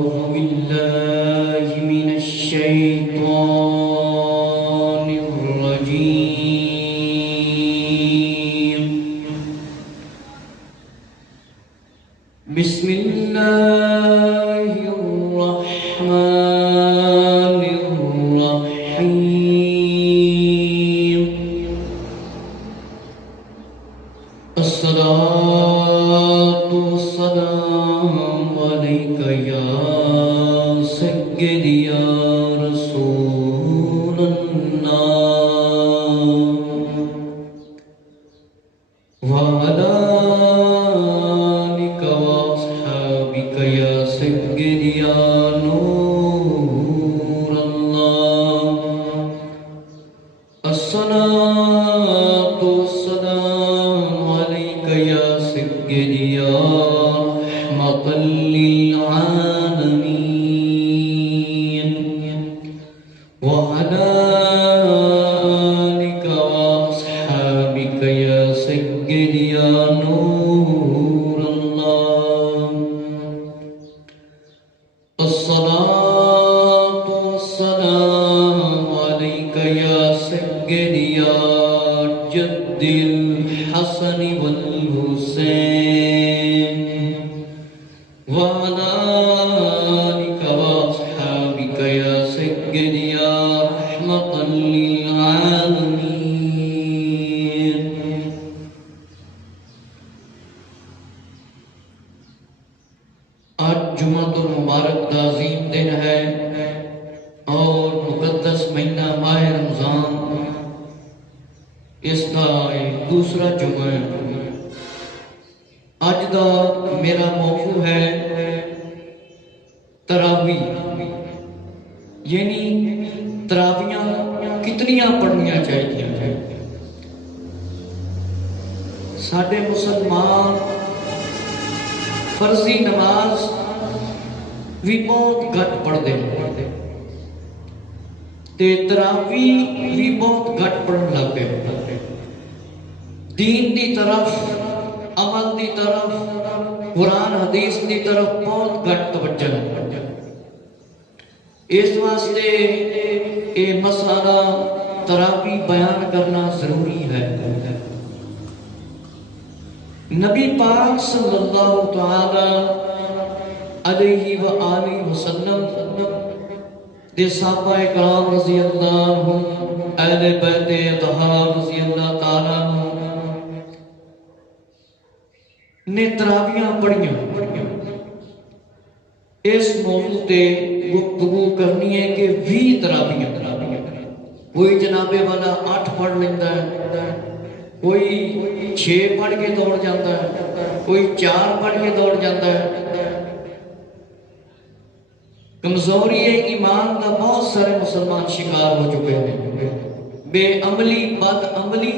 أعوذ بالله من الشيطان الرجيم. بسم الله الرحمن الرحيم. الصلاة والسلام عليك يا سيدي يا رسول الله وعلى آلك وأصحابك يا سيدي يا نور الله. الصلاة والسلام عليك يا سيدي يا رحمة للعالمين وعلى آلك وأصحابك يا سيدي يا نور الله. الصلاة والسلام عليك يا سيدي يا جد الحسن والحسين وعلى آلك وأصحابك يا سيدي يا رحمة للعالمين. آج جمعۃ المبارک کا عظیم دن ہے اور مقدس مہینہ ماہ رمضان اس کا دوسرا جمعہ. اج دا میرا موضوع ہے تراویح، یعنی تراویحاں کتنیاں پڑھنیاں چاہیے. ساڈے مسلمان فرضی نماز بھی بہت گھٹ پڑھتے ہیں تے تراویح بھی بہت گھٹ پڑھن لگ پے. دین دی طرف، عمل دی طرف، قرآن حدیث دی طرف بہت گھٹ توجہ ہے. اس واسطے یہ مسئلہ تراویح بیان کرنا ضروری ہے. نبی پاک صلی اللہ تعالی علیہ وآلہ وسلم دے صحابہ کرام رضی اللہ عنہم، اہل بیت اطہار رضی اللہ تعالی عنہم نے تراویحاں پڑھیاں. اس موضوع تے گفتگو کرنی ہے کہ 20 تراویحاں. کوئی جنابے والا 8 پڑھ لیندہ ہے، کوئی 6 پڑھ کے دوڑ جاتا ہے، کوئی 4 پڑھ کے دوڑ جاتا ہے. کمزوری ایمان کا بہت سارے مسلمان شکار ہو چکے ہیں. بے عملی، بد عملی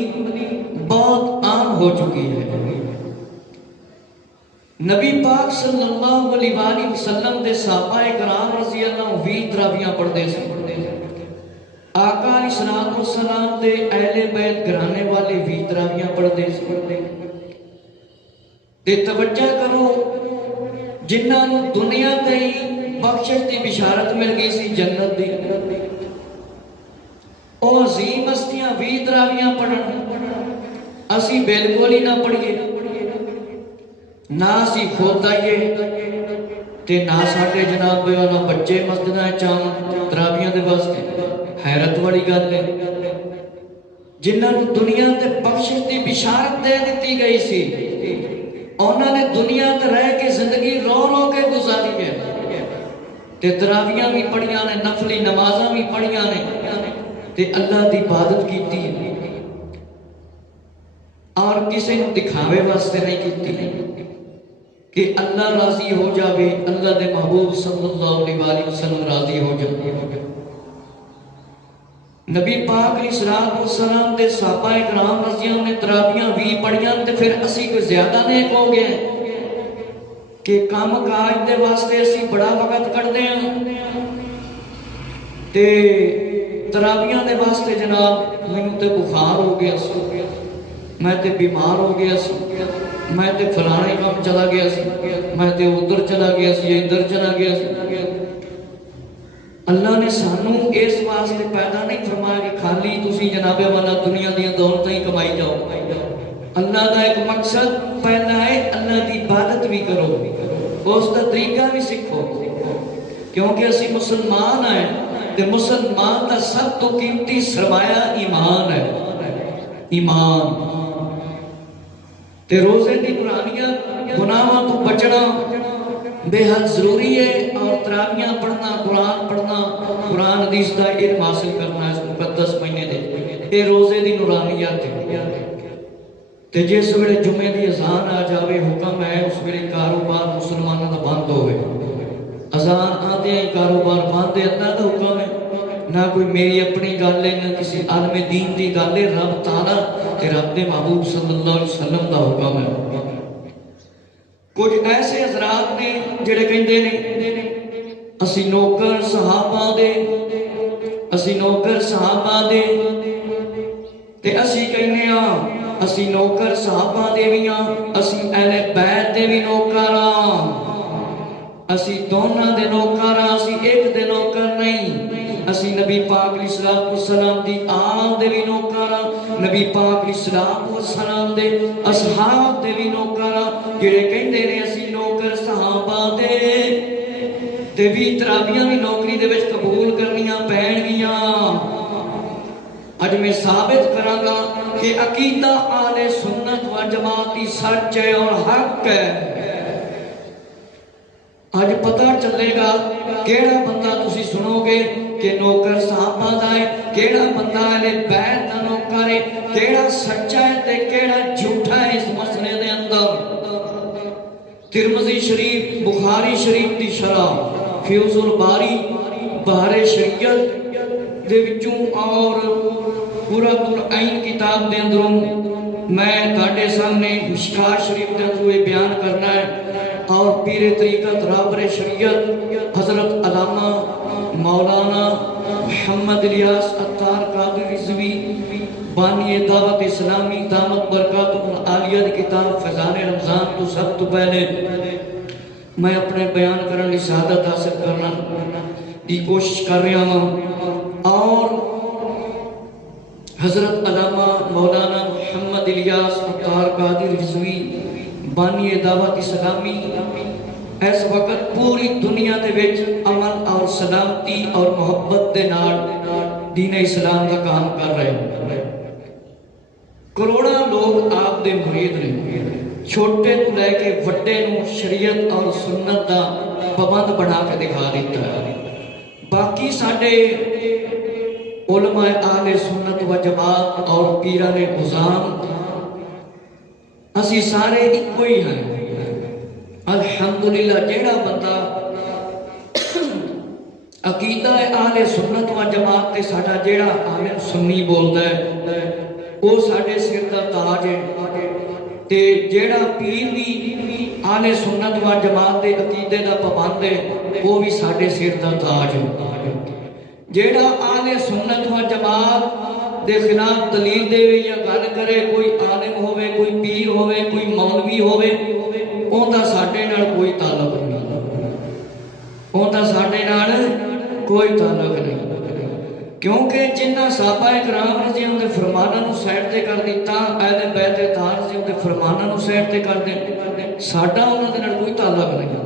بہت عام ہو چکی ہے. نبی پاک صلی اللہ علیہ وآلہ وسلم دے صحابہ کرام رضی اللہ عنہم 20 تراویحاں پڑھتے ہیں. آقا علیہ الصلوۃ والسلام دے اہل بیت گھرانے والے 20 تراویحاں پڑھتے ہیں. تے توجہ کرو، جنہاں نوں دنیا تے بخشش دی بشارت مل گئی سی جنت دی، او عظیم ہستیاں 20 تراویحاں پڑھن، اسی بالکل ہی نہ پڑھیے. نہ اسی خود آئیے تے نہ ساڈے جناب والا بچے مسجداں چاہن تراویحاں دے واسطے. حیرت والی گل ہے، جنہاں نوں دنیا تے بخشش دی بشارت دے دتی گئی سی، انہاں نے دنیا تے رہ کے زندگی رو رو کے گزاری ہے تے تراویحاں بھی پڑھیاں نے، نفلی نمازاں بھی پڑھیاں نے تے اللہ دی عبادت کیتی ہے، اور کسی نوں دکھاوے واسطے نہیں کیتی کہ اللہ راضی ہو جاوے، اللہ دے محبوب صلی اللہ علیہ وآلہ وسلم راضی ہو جاوے. نبی پاک علیہ الصلوۃ والسلام دے صحابہ کرام رضی اللہ عنہم نے تراویحاں 20 پڑھیاں تے پھر اسی کوئی زیادہ نیک ہو گئے کہ کام کاج دے واسطے اسی بڑا وقت کڑھتے ہیں تے تراویحاں دے واسطے جناب مینوں تے بخار ہو گیا سی، میں تے بیمار ہو گیا سی، میں تے فلانے کام چلا گیا سی، میں تے ادھر چلا گیا سی، ادھر چلا گیا سی۔ اللہ نے سانو اس واسطے پیدا نہیں فرمایا کہ خالی تسی جناب والا دنیا دی دولتاں ہی کمائی جاؤ۔ اللہ دا ایک مقصد پیدا ہے، اللہ دی عبادت بھی کرو، اس دا طریقہ بھی سیکھو، کیونکہ اسی مسلمان ہیں تے مسلمان دا سب تو قیمتی سرمایہ ایمان ہے، ایمان۔ تے روزے دی نورانیت، گناہاں تو بچنا بے حد ضروری ہے، اور تراویحاں پڑھنا، قرآن پڑھنا، قرآن حدیث دا علم حاصل کرنا اس مقدس مہینے دے، اے روزے دی نورانیت ہے۔ تے جس ویلے جمعے دی اذان آ جاوے، حکم ہے اس ویلے کاروبار مسلمانوں دا بند ہوئے، اذان آتے ہیں کاروبار بند ہے، اللہ دا حکم ہے، نہ کوئی میری اپنی گل ہے، نہ کسی عالم دین دی گل ہے، رب تعالیٰ تے رب دے محبوب صلی اللہ علیہ وسلم دا حکم ہے۔ کچھ ایسے حضرات نے جڑے کہندے نے اسی نوکر صحابہ دے، اسی نوکر صحابہ دے، تے اسی کہنے ہاں اسی نوکر صحابہ دے بھی ہاں، اسی اہل بیت دے بھی نوکر ہاں، اسی دونوں دے نوکر ہاں، اسی ایک دے نوکر نہیں، اسی نبی پاک علیہ السلام دی آل دے بھی نوکر ہاں، نبی پاک علیہ السلام دے اصحاب دے بھی نوکر ہاں، جڑے کہندے نے اسی نوکر صحابہ دے تے بھی تراویحاں بھی نوکری دے وچ قبول کرنیاں پین گیاں۔ اج میں ثابت کراں گا کہ عقیدہ اہل سنت و جماعت کی سچ ہے اور حق ہے۔ اج پتہ چلے گا کیڑا بندہ تسی سنو گے کہ نوکر صحابہ دا ہے، کیڑا بندہ اہل بیت دا نوکر ہے، کیڑا سچا ہے تے کیڑا جھوٹا ہے اس مسئلے دے اندر۔ ترمذی شریف، بخاری شریف دی شرح، فیوز الباری، بحر شریعت دے وچوں اور قرۃ العین کتاب دے اندروں میں تہاڈے سامنے مشکات شریف دے اندروں یہ بیان کرنا ہے، اور پیر طریقت رابر شریعت حضرت علامہ مولانا محمد الیاس عطار قادری رضوی بانی دعوت اسلامی دامت برکاتہ العالیہ دی کتاب فیضان رمضان تو سب تو پہلے میں اپنے بیان کرنے کی سعادت حاصل کرنا دی کوشش کر رہا ہوں، اور حضرت علامہ مولانا محمد الیاس عطار قادری رضوی بانی دعوت اسلامی اس وقت پوری دنیا دے وچ امن اور سلامتی اور محبت دے نال دین اسلام کا کام کر رہے ہیں۔ کروڑاں لوگ آپ دے مرید نے، چھوٹے تو لے کے وڈے نو شریعت اور سنت دا پابند بنا کے دکھا دیتا ہے۔ باقی ساڈے علماء اہل سنت و جماعت اور پیران بزرگ اسی سارے ایک ہی ہیں۔ الحمدللہ جیڑا بندہ عقیدہ اہل سنت و جماعت تے ساڈا جیڑا عالم سنی بولدا ہے وہ ساڈے سر دا تاج ہے، تے جیڑا پیر بھی اہل سنت و جماعت دے عقیدے دا پابند ہے وہ بھی ساڈے سر دا تاج ہے۔ جیڑا اہل سنت و جماعت دے خلاف دلیل دے یا گل کرے، کوئی عالم ہوئے، کوئی پیر ہوئے، کوئی مولوی ہوئے، اوندا ساڈے نال کوئی تعلق نہیں، اوندا ساڈے نال کوئی تعلق نہیں، کیونکہ جنہ صحابہ کرام رضی اللہ عنہم دے فرماناں نو سائڈ تے کر دیتا، اہل بیت اطہار رضی اللہ عنہم دے فرماناں نو سائڈ تے کر دے، ساڈا انہاں دے نال کوئی تعلق نہیں۔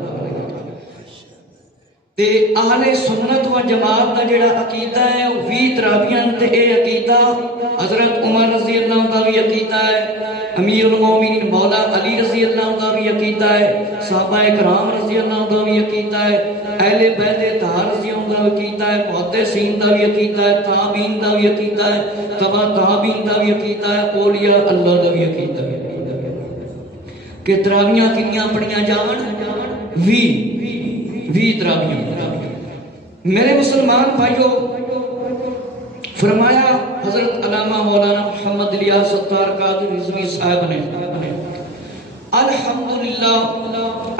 تے اہل سنت و جماعت دا جڑا عقیدہ ہے وہ 20 تراویحاں تے اے عقیدہ حضرت عمر رضی اللہ عنہ دا بھی عقیدہ ہے، امیر المومنین مولا علی رضی اللہ عنہ دا بھی عقیدہ ہے، صحابہ کرام رضی اللہ عنہ دا بھی عقیدہ ہے، اہل بیت اطہار رضی اللہ عنہ دا بھی عقیدہ ہے، محدثین دا بھی عقیدہ ہے، تابعین دا بھی عقیدہ ہے، تبع تابعین دا بھی عقیدہ ہے، اولیاء اللہ دا بھی عقیدہ ہے کہ تراویحاں کنیاں پڑھیاں جاون 20 تراویحاں۔ میرے مسلمان بھائیو، فرمایا حضرت علامہ مولانا محمد الیاس عطار قادری رضوی صاحب نے، الحمدللہ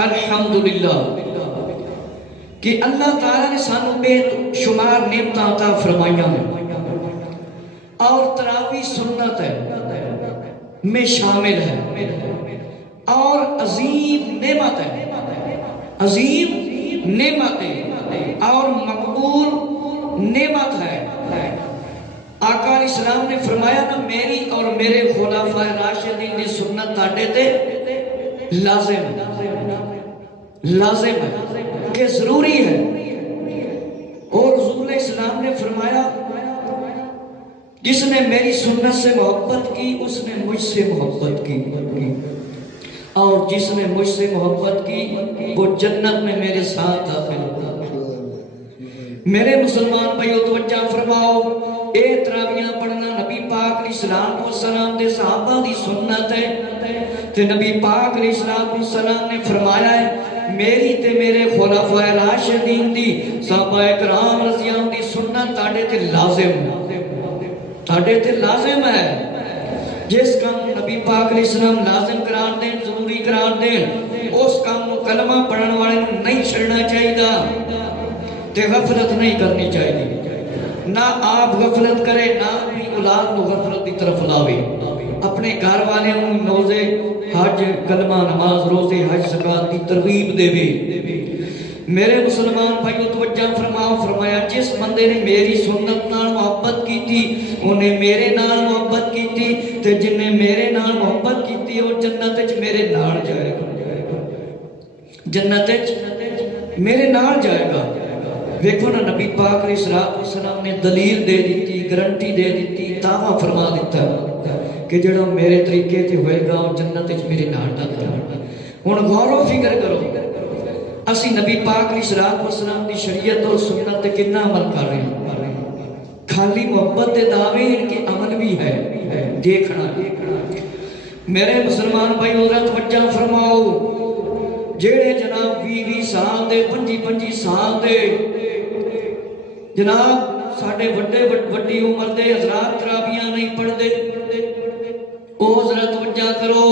الحمدللہ کہ اللہ تعالیٰ نے سانو بے شمار نعمتاں عطا فرمائیاں ہیں، اور تراویح سنت ہے میں شامل ہے، اور عظیم نعمت ہے، عظیم نعمت ہے اور مقبول نعمت ہے۔ آقا علیہ السلام نے فرمایا نا میری اور میرے خلفائے راشدین کی سنت تاڑے تے لازم ہے کہ ضروری ہے۔ اور حضور علیہ السلام نے فرمایا جس نے میری سنت سے محبت کی اس نے مجھ سے محبت کی، اور جس نے مجھ سے محبت کی وہ جنت میں میرے ساتھ داخل ہوگا۔ میرے مسلمان بھائیو توجہ فرماؤ، اے تراویحاں پڑھنا نبی پاک علیہ السلام دے صحابہ دی سنت ہے، تے نبی پاک علیہ السلام نے فرمایا ہے میری تے میرے خلفائے راشدین دی صحابہ کرام رضی اللہ عنہم دی سنت تاڑے تے لازم ہے۔ جس کام نبی پاک علیہ السلام لازم قرار دیں، ضروری قرار دیں، اس کام کو کلمہ پڑھن والے نہیں چھڑنا چاہیے تے غفلت نہیں کرنی چاہیے۔ نہ آپ غفلت کرے نہ اپنی اولاد کو غفلت کی طرف لاوے، اپنے گھر والے روزے حج کلمہ نماز روزے حج زکات کی ترغیب دے۔ میرے مسلمان بھائیو توجہ فرماؤ، فرمایا جس بندے نے میری سنت نال محبت کی تھی انہیں میرے نال محبت کی تھی، تے جن نے میرے نال محبت کی تھی وہ جنت وچ میرے نال جائے گا، جنت وچ میرے نال جائے گا۔ دیکھو نا نبی پاک علیہ السلام نے دلیل دے دیتی، گارنٹی دے دیتی، دعویٰ فرما دیتا کہ جڑا میرے طریقے تے ہوئے گا وہ جنت وچ میرے نال جائے گا۔ ہن غور و فکر کرو، اسی نبی پاک علیہ السلام دی شریعت اور سنت تے کتنا عمل کر رہے ہیں؟ خالی محبت دے دعوے ان کے عمل بھی ہے، دیکھنا۔ میرے مسلمان بھائی حضرت توجہ فرماؤ، جیڑے جناب 20 سال دے 25 سال دے جناب ساڑھے وڈی عمر دے حضرات تراویحاں نہیں پڑھ دے، او حضرت توجہ کرو،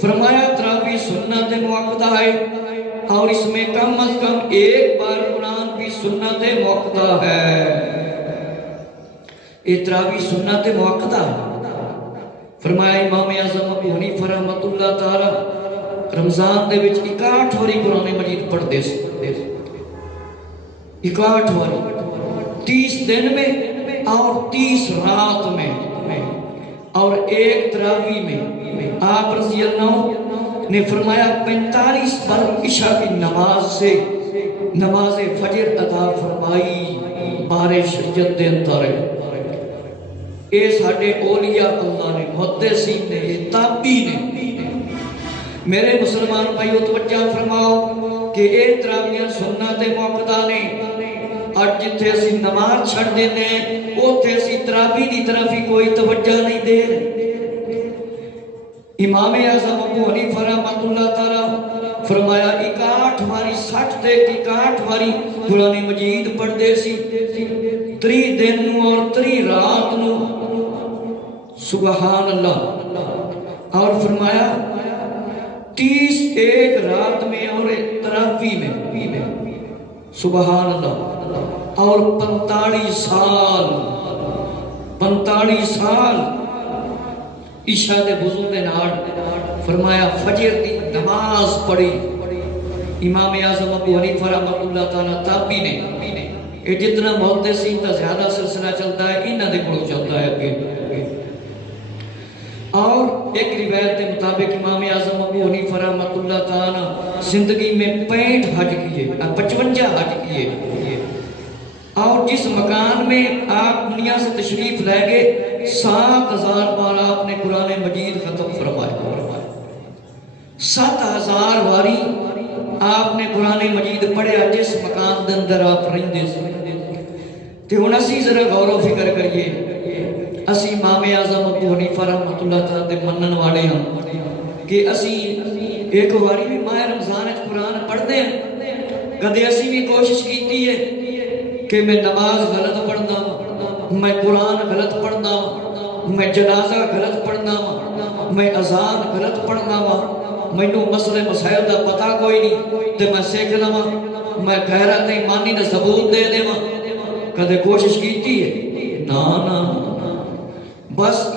فرمایا تراویح سنت موقدہ ہے اور اس میں کم از کم ایک بار قرآن بھی سنت موقدہ ہے۔ یہ تراویح سنت موقدہ ہے۔ فرمایا امام اعظم ابو حنیفہ رحمۃ اللہ تعالی رمضان دے وچ 61 واری قرآن مجید پڑھ دے سی، 61 واری، 30 دن میں اور 30 رات میں، اور ایک تراویح میں آپ رضی اللہ نے فرمایا 45 بار عشاء کی نماز سے نماز فجر ادا فرمائی بارے شریعت دے اندر۔ اے ساڑھے اولیاء اللہ نے، محدثین نے، تابعی نے۔ میرے مسلمان بھائیو توجہ فرماؤ کہ اے تراویحاں سنت موقدہ نے، اور جتھے اسی نماز چھڑ دینے اوتھے اسی تراویح دی طرف ہی کوئی توجہ نہیں دے۔ امام اعظم ابو حنیفہ رحمۃ اللہ تعالی فرمایا 61 واری 60 تے 61 واری قرآن مجید پڑھ دے سی، 3 دن نو اور 3 رات نو، سبحان اللہ۔ اور فرمایا 30 ایک رات میں اور ایک تراویح میں، سبحان اللہ۔ اور 45 سال عشاء دے وضو دے نال، فرمایا فجر دی نماز پڑھی۔ امام اعظم ابو حنیفہ رحمۃ اللہ تعالی تابعی نے، یہ جتنا محدثین کا زیادہ سلسلہ چلتا ہے انہاں دے کولوں چلتا ہے اگے۔ اور ایک روایت کے مطابق امام اعظم ابو حنیفہ رحمۃ اللہ تعالی زندگی میں 65 حج کیے، 55 حج کیے، اور جس مکان میں آپ دنیا سے تشریف لے گئے 7000 بار آپ نے قرآن مجید ختم فرمایا، 7000 باری آپ نے قرآن مجید پڑھیا جس مکان دے اندر آپ رہندے سے۔ تے ہن اسی ذرا غور و فکر کریے، اسی امام اعظم ابو حنیفہ رحمۃ اللہ تعالی دے منن والے ہاں کہ اسی ایک باری بھی ماہ رمضان وچ قرآن پڑھدے ہیں؟ کدے اسی بھی کوشش کیتی ہے کہ میں نماز غلط پڑھنا، میں قرآن غلط پڑھنا، میں جنازہ غلط پڑھنا، میں اذان غلط پڑھنا، مینوں مسئلے مسائل دا پتہ کوئی نہیں تے میں سیکھ لواں، میں غیرت ایمانی دا ثبوت دے دیواں؟ کدے کوشش کیتی ہے؟ نا نا، بس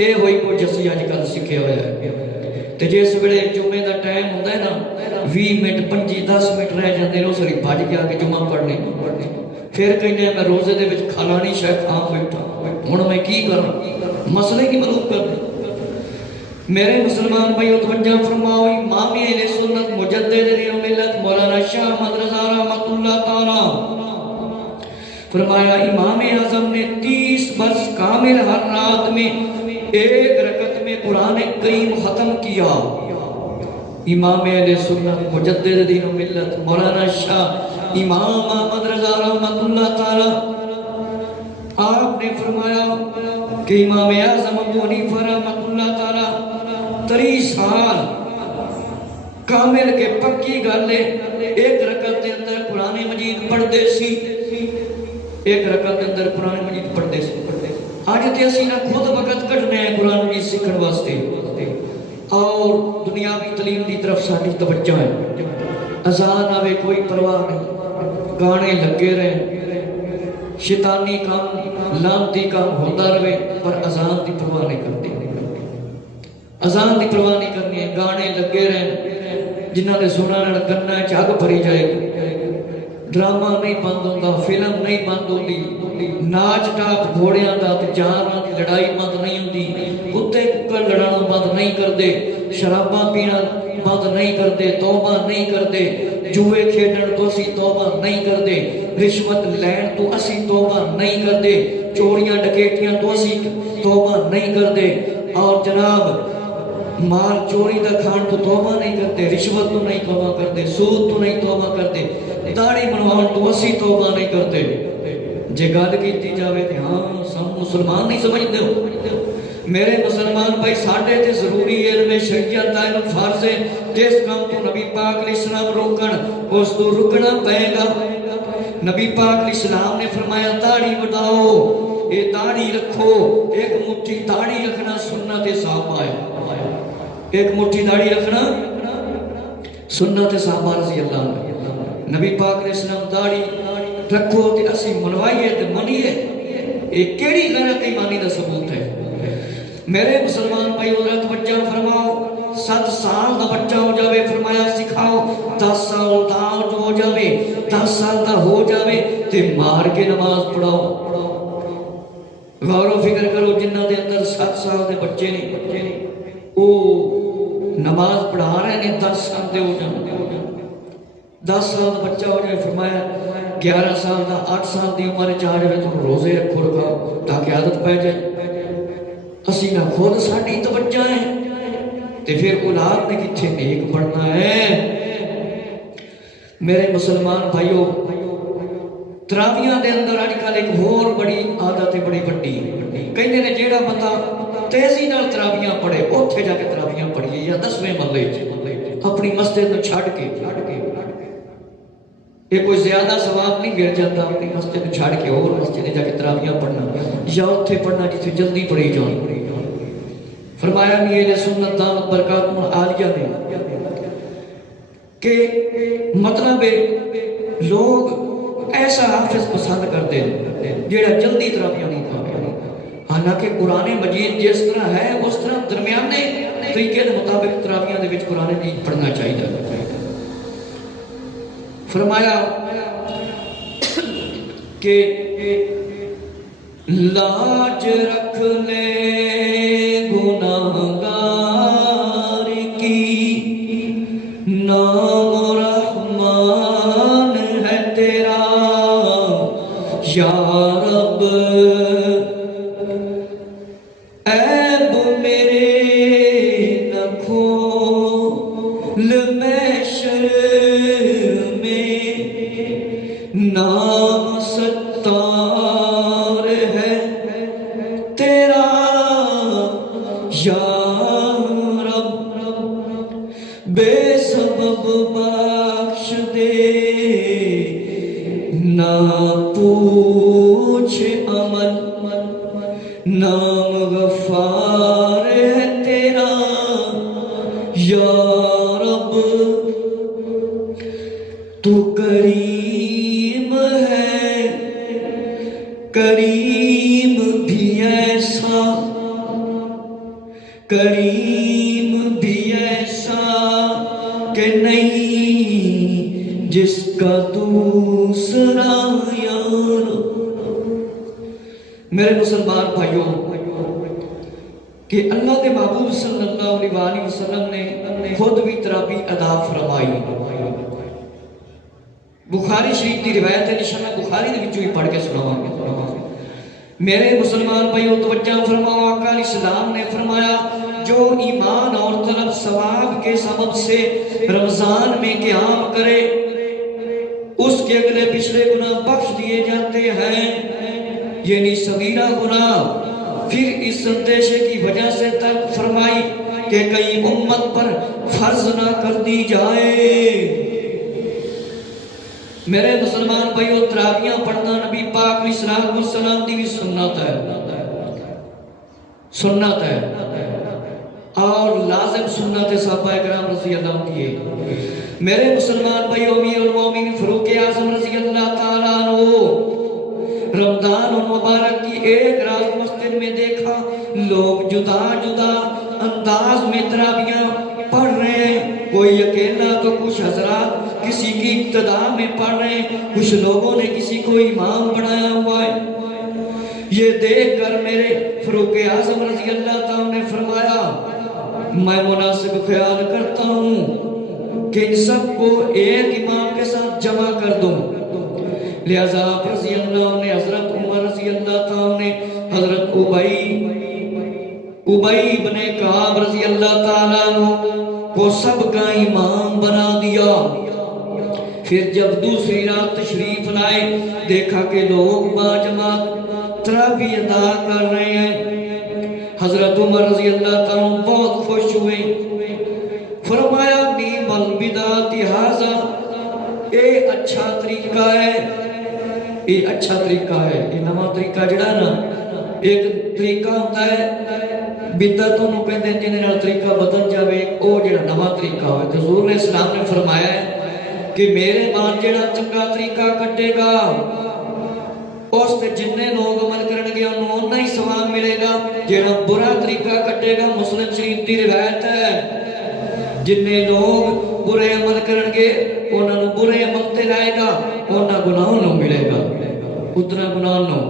ਇਹ ਹੋਈ ਕੁਝ ਅਸੀਂ ਅੱਜ ਕੱਲ੍ਹ ਸਿੱਖਿਆ ਹੋਇਆ ਹੈ। ਤੇ ਜਿਸ ਵੇਲੇ ਜੁਮੇ ਦਾ ਟਾਈਮ ਹੁੰਦਾ ਹੈ ਨਾ, 20 ਮਿੰਟ 25-10 ਮਿੰਟ ਰਹਿ ਜਾਂਦੇ ਨੇ, ਉਸ ਵੇਲੇ ਭੱਜ ਕੇ ਆ ਕੇ ਜੁਮਾ ਪੜ੍ਹਨੇ, ਫਿਰ ਕਹਿੰਦੇ ਮੈਂ ਰੋਜ਼ੇ ਦੇ ਵਿੱਚ ਖਾਣਾ ਨਹੀਂ ਸ਼ਾਇਦ ਖਾ ਬੈਠਾ, ਹੁਣ ਮੈਂ ਕੀ ਕਰਾਂ, ਮਸਲੇ ਕੀ ਮਲੂਮ ਕਰਦੇ। میرے مسلمان بھائیو توجہ فرماؤ، امام اہل سنت مجدد ملت مولانا شاہ احمد رضا رحمۃ اللہ تعالی فرمایا امام اعظم نے 30 برس کامل ہر رات میں 1 رکعت میں قرآن کریم ختم کیا۔ امام اہل سنت مجدد دین و ملت مولانا شاہ امام احمد رضا رحمۃ اللہ تعالی آپ نے فرمایا کہ امام اعظم ابو حنیفہ رحمۃ اللہ تعالی 30 سال کامل کے پکی گل ہے، 1 رکعت کے اندر قرآن مجید پڑھتے سی، 1 رکعت کے اندر قرآن مجید پڑھتے سی۔ آج تے اسی نہ خود وقت کٹنے ہیں قرآن مجید سیکھن واسطے، اور دنیاوی تعلیم کی طرف ساری توجہ ہے۔ اذان آوے کوئی پرواہ نہیں، گانے لگے رہے، شیطانی کام لانتی کام ہوتا رہے، پر اذان کی پرواہ نہیں کرتے، اذان کی پرواہ نہیں کرنی ہے، گانے لگے رہے، جنہاں نے سنا نہ کرنا ہے جگ بھری جائے گی، ڈرامہ نہیں بند ہوتا، فلم نہیں بند ہوتی، ناچ ٹاپ گھوڑیاں دا تے جاناں دی لڑائی بند نہیں ہوتی، کتے ککڑ لڑانا بند نہیں کرتے، شراباں پینا بند نہیں کرتے، توبہ نہیں کرتے، جوئے کھیڈن تو اسی توبہ نہیں کرتے، رشوت لین تو اسی توبہ نہیں کرتے، چوریاں ڈکیٹیاں تو اسی توبہ نہیں کرتے، اور جناب مال چوری دا کھان تو توبہ نہیں کرتے، رشوت تو نہیں توبہ کرتے، سود تو نہیں توبہ کرتے، داڑھی بنوان تو اسی توبہ نہیں کرتے۔ جے گل کیتی جاوے تے ہاں سب مسلمان نہیں سمجھتے ہو۔ میرے مسلمان بھائی ساڈے تے ضروری علم شریعت دا علم فرض ہے، جس کام تو نبی پاک علیہ السلام روکن اس تو رکنا پائے گا۔ نبی پاک علیہ السلام نے فرمایا داڑھی بڑھاؤ، یہ داڑھی رکھو، 1 مٹھی داڑھی رکھنا سنت صحابہ ہے، 1 مٹھی داڑھی رکھنا سنت صحابہ رضی اللہ عنہ۔ نبی پاک علیہ السلام داڑھی رکھو تے اسی منوائیے تے منیے، یہ کیڑی غیرت ایمانی دا ثبوت ہے؟ میرے مسلمان بھائی عورت بچہ فرماؤ، 7 سال دا بچہ ہو جاوے، فرمایا سکھاؤ، 10 سال دا ہو جاوے، 10 سال دا ہو جاوے تے مار کے نماز پڑھاؤ۔ غور و فکر کرو جنہ دے اندر 7 سال دے بچے نے وہ نماز پڑھا رہے ہیں 10 سال دے ہو جانے، 10 سال دا بچہ ہو جائے، فرمایا 11 سال دا 8 سال دی عمر چاہ جائے تو روزے رکھو رکھاؤ تاکہ عادت پہ جائے۔ اسی نہ خود ساڑھی توجہ ہے تے پھر اولاد نے کتھے نیک بڑھنا ہے۔ میرے مسلمان بھائیو تراویاں دے اندر آج کل ایک اور بڑی عادت ہے، بڑی بڑی کہنے نے جیڑا بندہ تیزی نال تراویاں پڑھے اوتھے جا کے تراویاں پڑھیے، یا 10ویں محلے اپنی مسجد نو چھڑ کے، یہ کوئی زیادہ ثواب نہیں گر جاتا اپنی مسجد چھڑ کے اور مسجد جا کے تراویاں پڑھنا، یا اتھے پڑھنا جتھے جلدی پڑھی جان۔ فرمایا نہیں اہل سنت دامت برکاتہم العالیہ نے کہ مطلب لوگ ایسا حافظ پسند کرتے ہیں جیڑا جلدی تراویاں نہیں پڑھے، حالانکہ قرآن مجید جس طرح ہے اس طرح درمیانے طریقے کے مطابق تراویاں دے وچ قرآن مجید پڑھنا چاہیے۔ فرمایا کہ لاج رکھ لے گناہگار کی، نام رحمان ہے تیرا یا رب، عیب میرے نہ کھول محشر میں، نام ستار ہے تیرا یا رب، بے سبب بخش دے نہ پوچھ عمل، نام غفار ہے تیرا یا رب، تو کریم ہے کہ نہیں جس کا دوسرا یار۔ میرے مسلمان بھائیوں کہ اللہ کے محبوب صلی اللہ علیہ وسلم نے خود بھی ترابی ادا فرمائی۔ بخاری شریف کی روایت ہے، انشاءاللہ بخاری دے وچوں ہی پڑھ کے سناواں گے۔ میرے مسلمان بھائیوں توجہ فرماؤ، آقا علیہ السلام نے فرمایا جو ایمان اور طلب ثواب کے سبب سے رمضان میں قیام کرے اس کے اگلے پچھلے گناہ بخش دیے جاتے ہیں، یعنی صغیرہ گناہ۔ پھر اس اندیشے کی وجہ سے ترک فرمائی کہ کئی امت پر فرض نہ کر دی جائے۔ میرے مسلمان بھائیو تراویحاں پڑھنا نبی پاک علیہ السلام دی بھی سنت ہے، سنت ہے اور لازم سنت صحابہ کرام رضی اللہ عنہ کی۔ میرے مسلمان بھائیو امیر المومنین فاروق اعظم رضی اللہ تعالیٰ عنہ رمضان المبارک کی ایک رات مسجد میں دیکھا لوگ جدا جدا انداز میں تراویحاں پڑھ رہے ہیں، کوئی اکیلا تو کچھ حضرات کسی کی ابتدا میں پڑھ رہے ہیں، کچھ لوگوں نے کسی کو امام بنایا ہوا ہے۔ یہ دیکھ کر میرے فاروق اعظم رضی اللہ تعالیٰ نے فرمایا میں مناسب خیال کرتا ہوں کہ ان سب کو ایک امام کے ساتھ جمع کر دوں، لہذا آپ رضی اللہ نے حضرت عمر رضی اللہ تعالیٰ نے حضرت ابی بن کعب رضی اللہ تعالیٰ کو سب کا امام بنا دیا۔ پھر جب دوسری رات تشریف لائے دیکھا کہ لوگ باجماعت تراویح ادا کر رہے ہیں۔ حضرت عمر رضی اللہ تعالیٰ بہت خوش ہوئے، فرمایا نعم البدعۃ ھذا، اے اچھا طریقہ ہے، یہ اچھا طریقہ ہے۔ یہ نواں طریقہ جڑا نا، ایک طریقہ ہوتا ہے بدعت نوں کہندے ہیں جن نال طریقہ بدل جاوے، او جڑا نواں طریقہ ہوئے۔ تو حضور علیہ السلام نے فرمایا ہے کہ میرے بعد جڑا چنگا طریقہ کٹے گا اس تے جننے لوگ عمل کرن گے انہوں اتنا ہی ثواب ملے گا، جڑا برا طریقہ کٹے گا مسلم شریف کی روایت ہے جننے لوگ برے عمل کرن گے انہوں نے برے عمل تے لائے گا، انہوں گناہوں نو ملے گا، اتنا گناہ نو۔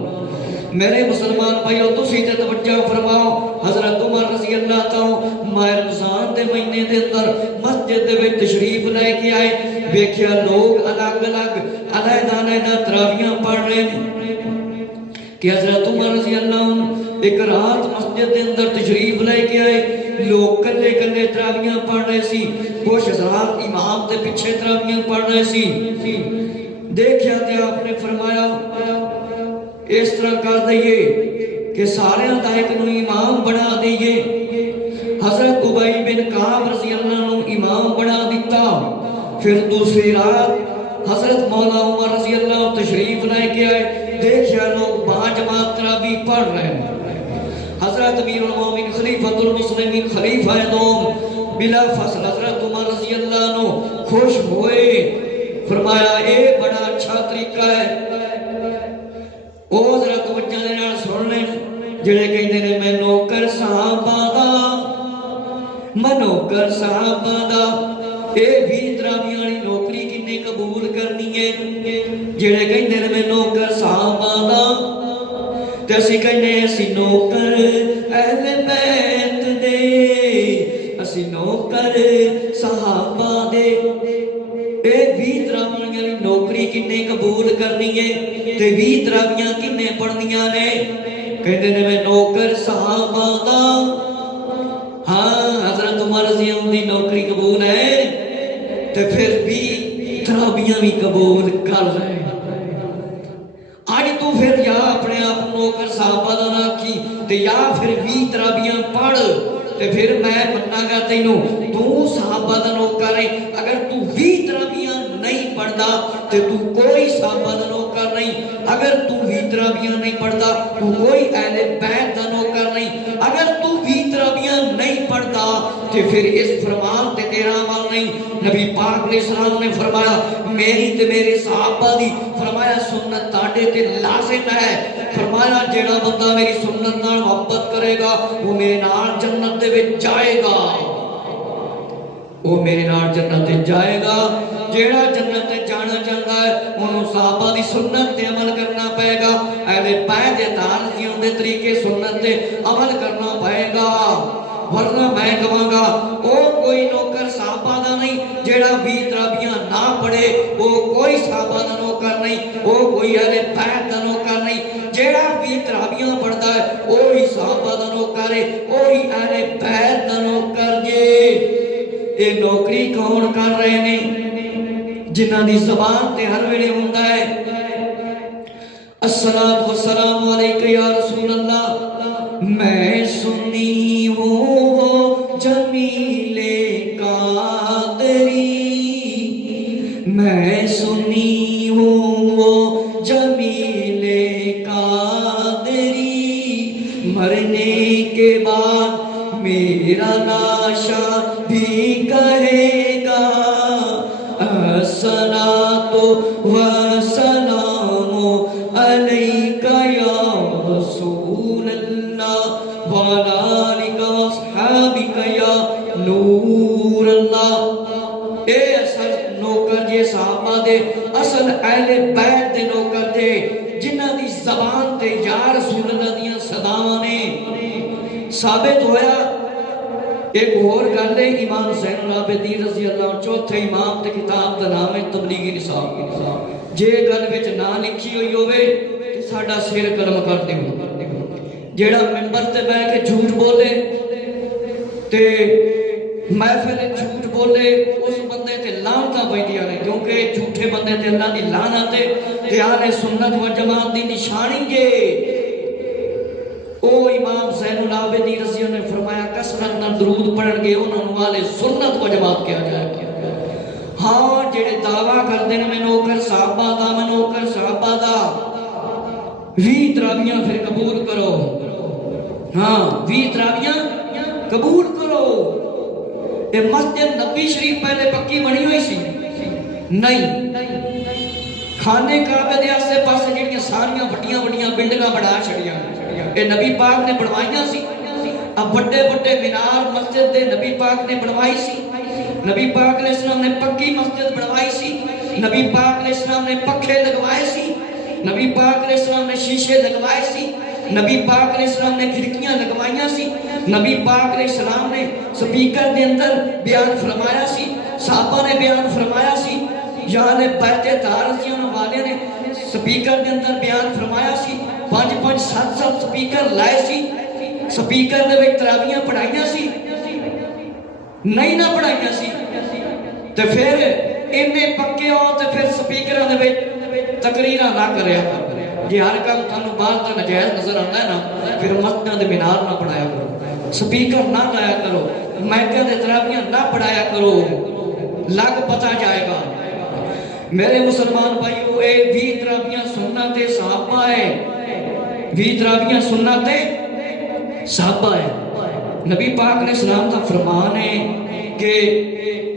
میرے مسلمان بھائیو تسی تے توجہ فرماؤ، حضرت عمر رضی اللہ تعالیٰ ماہ رمضان دے مہینے دے اندر مسجد دے وچ تشریف لے کے آئے، ویکھیا لوگ الگ الگ علیحدہ تراویحاں پڑھ رہے ہیں کہ حضرت عمر رضی اللہ عنہ ایک رات مسجد دے اندر تشریف لے کے آئے، لوگ کلے کلے تراویحاں پڑھ رہے سی، کچھ حضرات امام دے پیچھے تراویحاں پڑھ رہے سی۔ دیکھیا تے آپ نے فرمایا اس طرح کر دئیے کہ سارے دائق نو امام بنا دئیے۔ حضرت ابی بن کعب رضی اللہ عنہ امام بنا دیتا۔ پھر دوسری رات حضرت مولا عمر رضی اللہ عنہ تشریف لے کے آئے، دیکھیا لوگ باجماعت تراویح پڑھ رہے ہیں۔ حضرت امیر المومنین خلیفۃ المسلمین خلیفہ دوم بلا فصل حضرت عمر رضی اللہ عنہ خوش ہوئے، فرمایا اے بڑا اچھا طریقہ ہے۔ او حضرت توجہ دے نال سن لیں جڑے کہندے نے میں نوکر صحابہ دا اے بھی تراویح والی نوکری کنے قبول کرنی ہے؟ جڑے کہندے نے میں نوکر صحابہ دا تے اسی کہنے اسی نوکر اہل بیت دے، اسی نوکر صحابہ دے، اے بھی تراویح والی نوکری کنے قبول کرنی ہے تے بھی تراویحاں کنے پڑھنیاں نے؟ کہندے نے میں نوکر صحابہ دا۔ ہاں حضرت عمر رضی اللہ عنہ دی نوکری قبول ہے تے پھر بھی تراویحاں بھی قبول کر رہے ہیں۔ آج تو پھر یا اپنے آپ نوکر صحابہ دا نہ کی تے یا پھر بھی تراویحاں پڑھ تے پھر میں مننا گا تینوں تو صحابہ دا نوکر ہے۔ اگر تو بھی تراویحاں نہیں پڑھدا تے تو کوئی صحابہ دا نوکر نہیں، اگر تو بھی تراویحاں نہیں پڑھدا تو کوئی اہل بیت دا نوکر نہیں، اگر تو بھی تراویحاں نہیں پڑھدا تے پھر اس فرمان تے تیرا عمل نہیں۔ نبی پاک علیہ السلام نے فرمایا میری تے میرے صحابہ دی فرمایا سنت تاڑے تے لازم ہے، فرمایا جیڑا بندہ میری سنت نال محبت کرے گا وہ میرے نال جنت دے وچ جائے گا۔ وہ میرے نال جنت جائے گا۔ جیڑا جنت جانا چاہتا ہے انہوں صحابہ دی سنت تے عمل کرنا پائے گا، اہل بیت دے تارجیوں دے طریقے سنت تے عمل کرنا پائے گا، ورنہ میں کہاں گا او کوئی نوکر صحابہ دا نہیں جیڑا 20 ترابیاں نہ پڑھے، وہ کوئی صحابہ دا نوکر نہیں، وہ کوئی اہل بیت دا نوکر نہیں، جیڑا 20 ترابیاں پڑھتا ہے وہی صحابہ دا نوکر ہے، وہی اہل بیت دا نوکر جے۔ اے نوکری کون کر رہے ہیں؟ جنہ دی زبان تے ہر ویلے ہوندا ہے الصلاۃ والسلام علیک یا رسول اللہ، میں سنی ہوں وہ جمیل قادری، میں سنی ہوں وہ جمیل قادری، مرنے کے بعد میرا ناشا بھی کہے گا الصلاۃ والسلام علیک یا رسول اللہ وعلی آلک واصحابک یا نور اللہ۔ اے اصل نوکر جے صحابہ دے، اصل اہل بیت دے نوکر دے، جنہ دی زبان تے یا رسول اللہ دیاں صداواں نے ثابت ہویا۔ ایک اور گل ہے، امام زین العابدین رضی اللہ عنہ چوتھے امام تے کتاب دا نام ہے تبلیغی نصاب، جے گل وچ نہ لکھی ہوئی ہوئے تے ساڈا سر قلم کر دیو۔ جیڑا منبر تے بیٹھ کے جھوٹ بولے تے محفل جھوٹ بولے اس بندے تے لعنتاں پیندیاں نے، کیونکہ جھوٹے بندے تے اللہ دی لعنت ہے تے اہل سنت و جماعت دی نشانی ہے۔ او امام زین العابدین رضی اللہ نے فرمایا کثرت نال درود پڑھن گے انہاں نوں اہل سنت و جماعت کہا جائے گا۔ ہاں جڑے دعویٰ کردے نے میں نوکر صحابہ دا، میں نوکر صحابہ دا، 20 تراویاں پھر قبول کرو، ہاں 20 تراویاں قبول کرو۔ اے مسجد نبی شریف پہلے پکی بنی ہوئی سی نہیں، خانے کعبے دے آسے پاسے جڑیاں ساریاں بڑیاں بڑیاں بلڈنگاں بنا چھڑیاں اے نبی پاک نے بنوائیاں سی۔ اب بڑے بڑے مینار مسجد دے نبی پاک نے بنوائی سی، نبی پاک علیہ السلام نے پکی مسجد بنوائی سی، نبی پاک علیہ السلام نے پکھے لگوائے سی، نبی پاک علیہ السلام نے شیشے لگوائے سی، نبی پاک علیہ السلام نے کھڑکیاں لگوائیاں سی، نبی پاک علیہ السلام نے سپیکر دے اندر بیان فرمایا سی، صحابہ نے بیان فرمایا سی، یعنی بیت تارزیوں والے نے سپیکر دے اندر بیان فرمایا سی، 5-5 7-7 سپیکر لائے سی، سپیکر دے وچ تراویاں پڑھائیاں سی نہیں نہ پڑھائیاں سی، تے پھر اینے پکے ہو تے پھر سپیکراں دے وچ تقریراں نہ کریا کرو۔ جی ہر کام تانوں باہر تے ناجائز نظر آندا ہے نا، پھر مسجداں دے مینار نہ پڑھایا کرو، سپیکر نہ لایا کرو، مائکاں دے تراویاں نہ پڑھایا کرو، لگ پتہ جائے گا۔ میرے مسلمان بھائیو، اے 20 تراویاں سنت صحابہ ہے، 20 تراویاں سنت صحابہ ہے۔ نبی پاک علیہ السلام کا فرمان ہے کہ